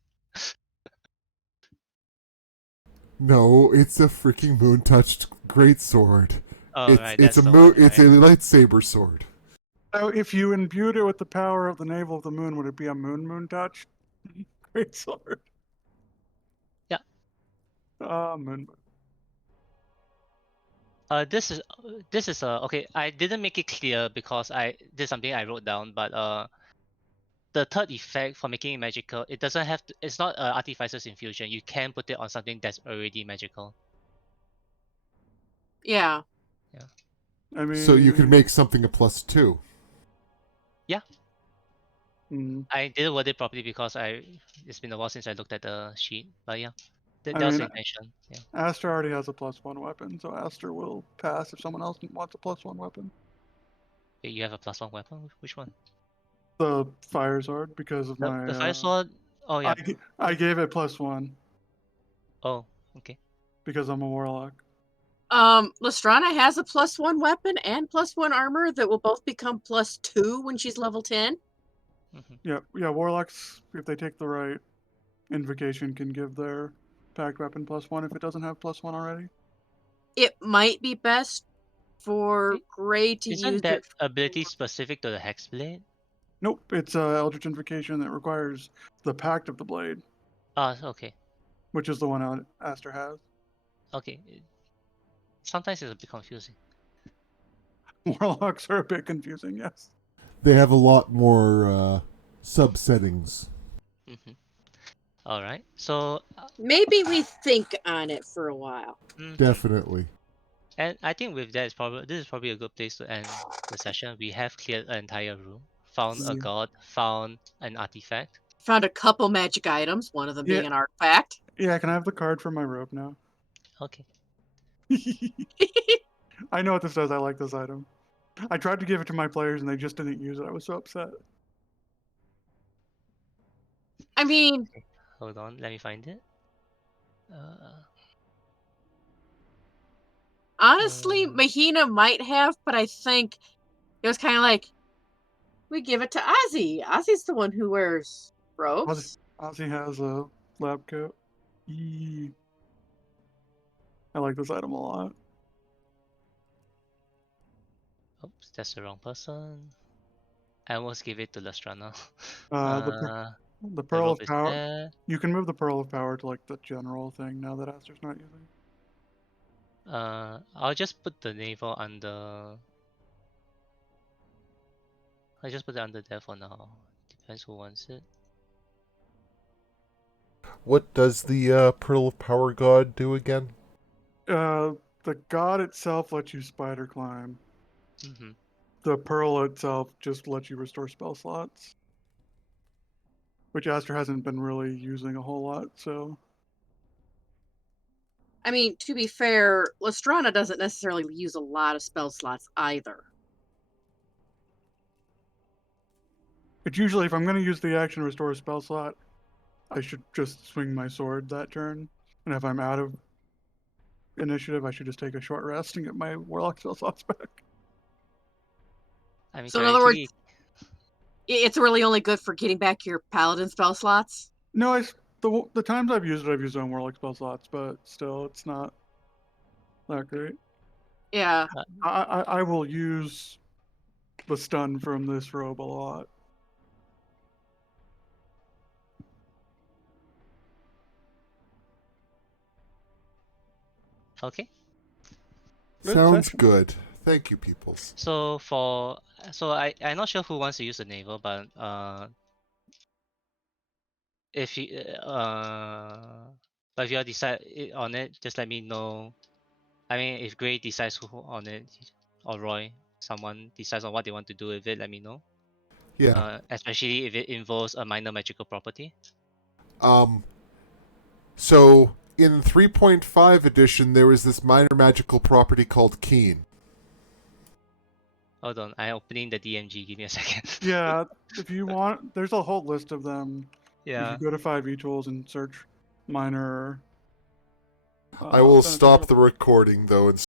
No, it's a freaking moon-touched greatsword. Oh, right, It's that's a the moon. one, It's a right? lightsaber sword. So if you imbued it with the power of the navel of the moon, would it be a moon touch? Great sword. Yeah. Moon. This is okay. I didn't make it clear because this is something I wrote down, but the third effect for making it magical, it doesn't have to. It's not artificer's infusion. You can put it on something that's already magical. Yeah. I mean, So you could make something a +2. Yeah. mm, I didn't word it properly because it's been a while since I looked at the sheet, but yeah, that I was the mean, intention. Yeah. Aster already has a +1 weapon, so Aster will pass if someone else wants a +1 weapon. Wait, you have a +1 weapon? Which one? The fire sword, because of my. The fire sword. Oh yeah. I gave it +1 Oh, okay. because I'm a warlock. Lestrana has a +1 weapon and +1 armor that will both become +2 when she's level 10. Mm-hmm. Yeah, warlocks, if they take the right invocation, can give their packed weapon +1 if it doesn't have +1 already. It might be best for Gray to use Isn't that it. ability specific to the Hexblade? Nope, it's a Eldritch Invocation that requires the Pact of the Blade, Oh, okay. which is the one Aster has. Okay. Sometimes it's a bit confusing. Warlocks are a bit confusing, yes. They have a lot more sub-settings. Mm-hmm. All right. So. Maybe we think on it for a while. Mhm. Definitely. And I think with that, this is probably a good place to end the session. We have cleared an entire room, found a Yeah. god, found an artifact. Found a couple magic items, one of them being Yeah. an artifact. Yeah, can I have the card for my robe now? Okay. I know what this does. I like this item. I tried to give it to my players and they just didn't use it. I was so upset. I mean, Hold on, let me find it. honestly, Mahina might have, but I think it was kind of like, we give it to Ozzy. Ozzy's the one who wears robes. Ozzy has a lab coat. I like this item a lot. Oops, that's the wrong person. I almost gave it to Lestrana. The The Pearl rope of is Power. there. You can move the Pearl of Power to like the general thing now that Aster's not using. I'll just put the naval under. I just put it under there for now. Depends who wants it. What does the Pearl of Power God do again? The god itself lets you spider climb. Mm-hmm. The Pearl itself just lets you restore spell slots, which Aster hasn't been really using a whole lot. So I mean, to be fair, Lestrana doesn't necessarily use a lot of spell slots either. it's usually, if I'm going to use the action to restore a spell slot, I should just swing my sword that turn. And if I'm out of initiative, I should just take a short rest and get my Warlock spell slots back. I mean, So in other words, technically, it's really only good for getting back your Paladin spell slots. No, the times I've used it on Warlock spell slots, but still, it's not that great. Yeah. I will use the stun from this robe a lot. okay. Good Sounds session. good. Thank you, peoples. So I'm not sure who wants to use the naval, but if you but if you all decide on it, just let me know. I mean, if Gray decides who on it, or Roy, someone decides on what they want to do with it, let me know. Yeah. Especially if it involves a minor magical property. So in 3.5 edition, there was this minor magical property called Keen. Hold on, I'm opening the DMG. Give me a second. Yeah, if you want, there's a whole list of them. If you Yeah. go to 5e tools and search minor, I will beneficial. stop the recording though and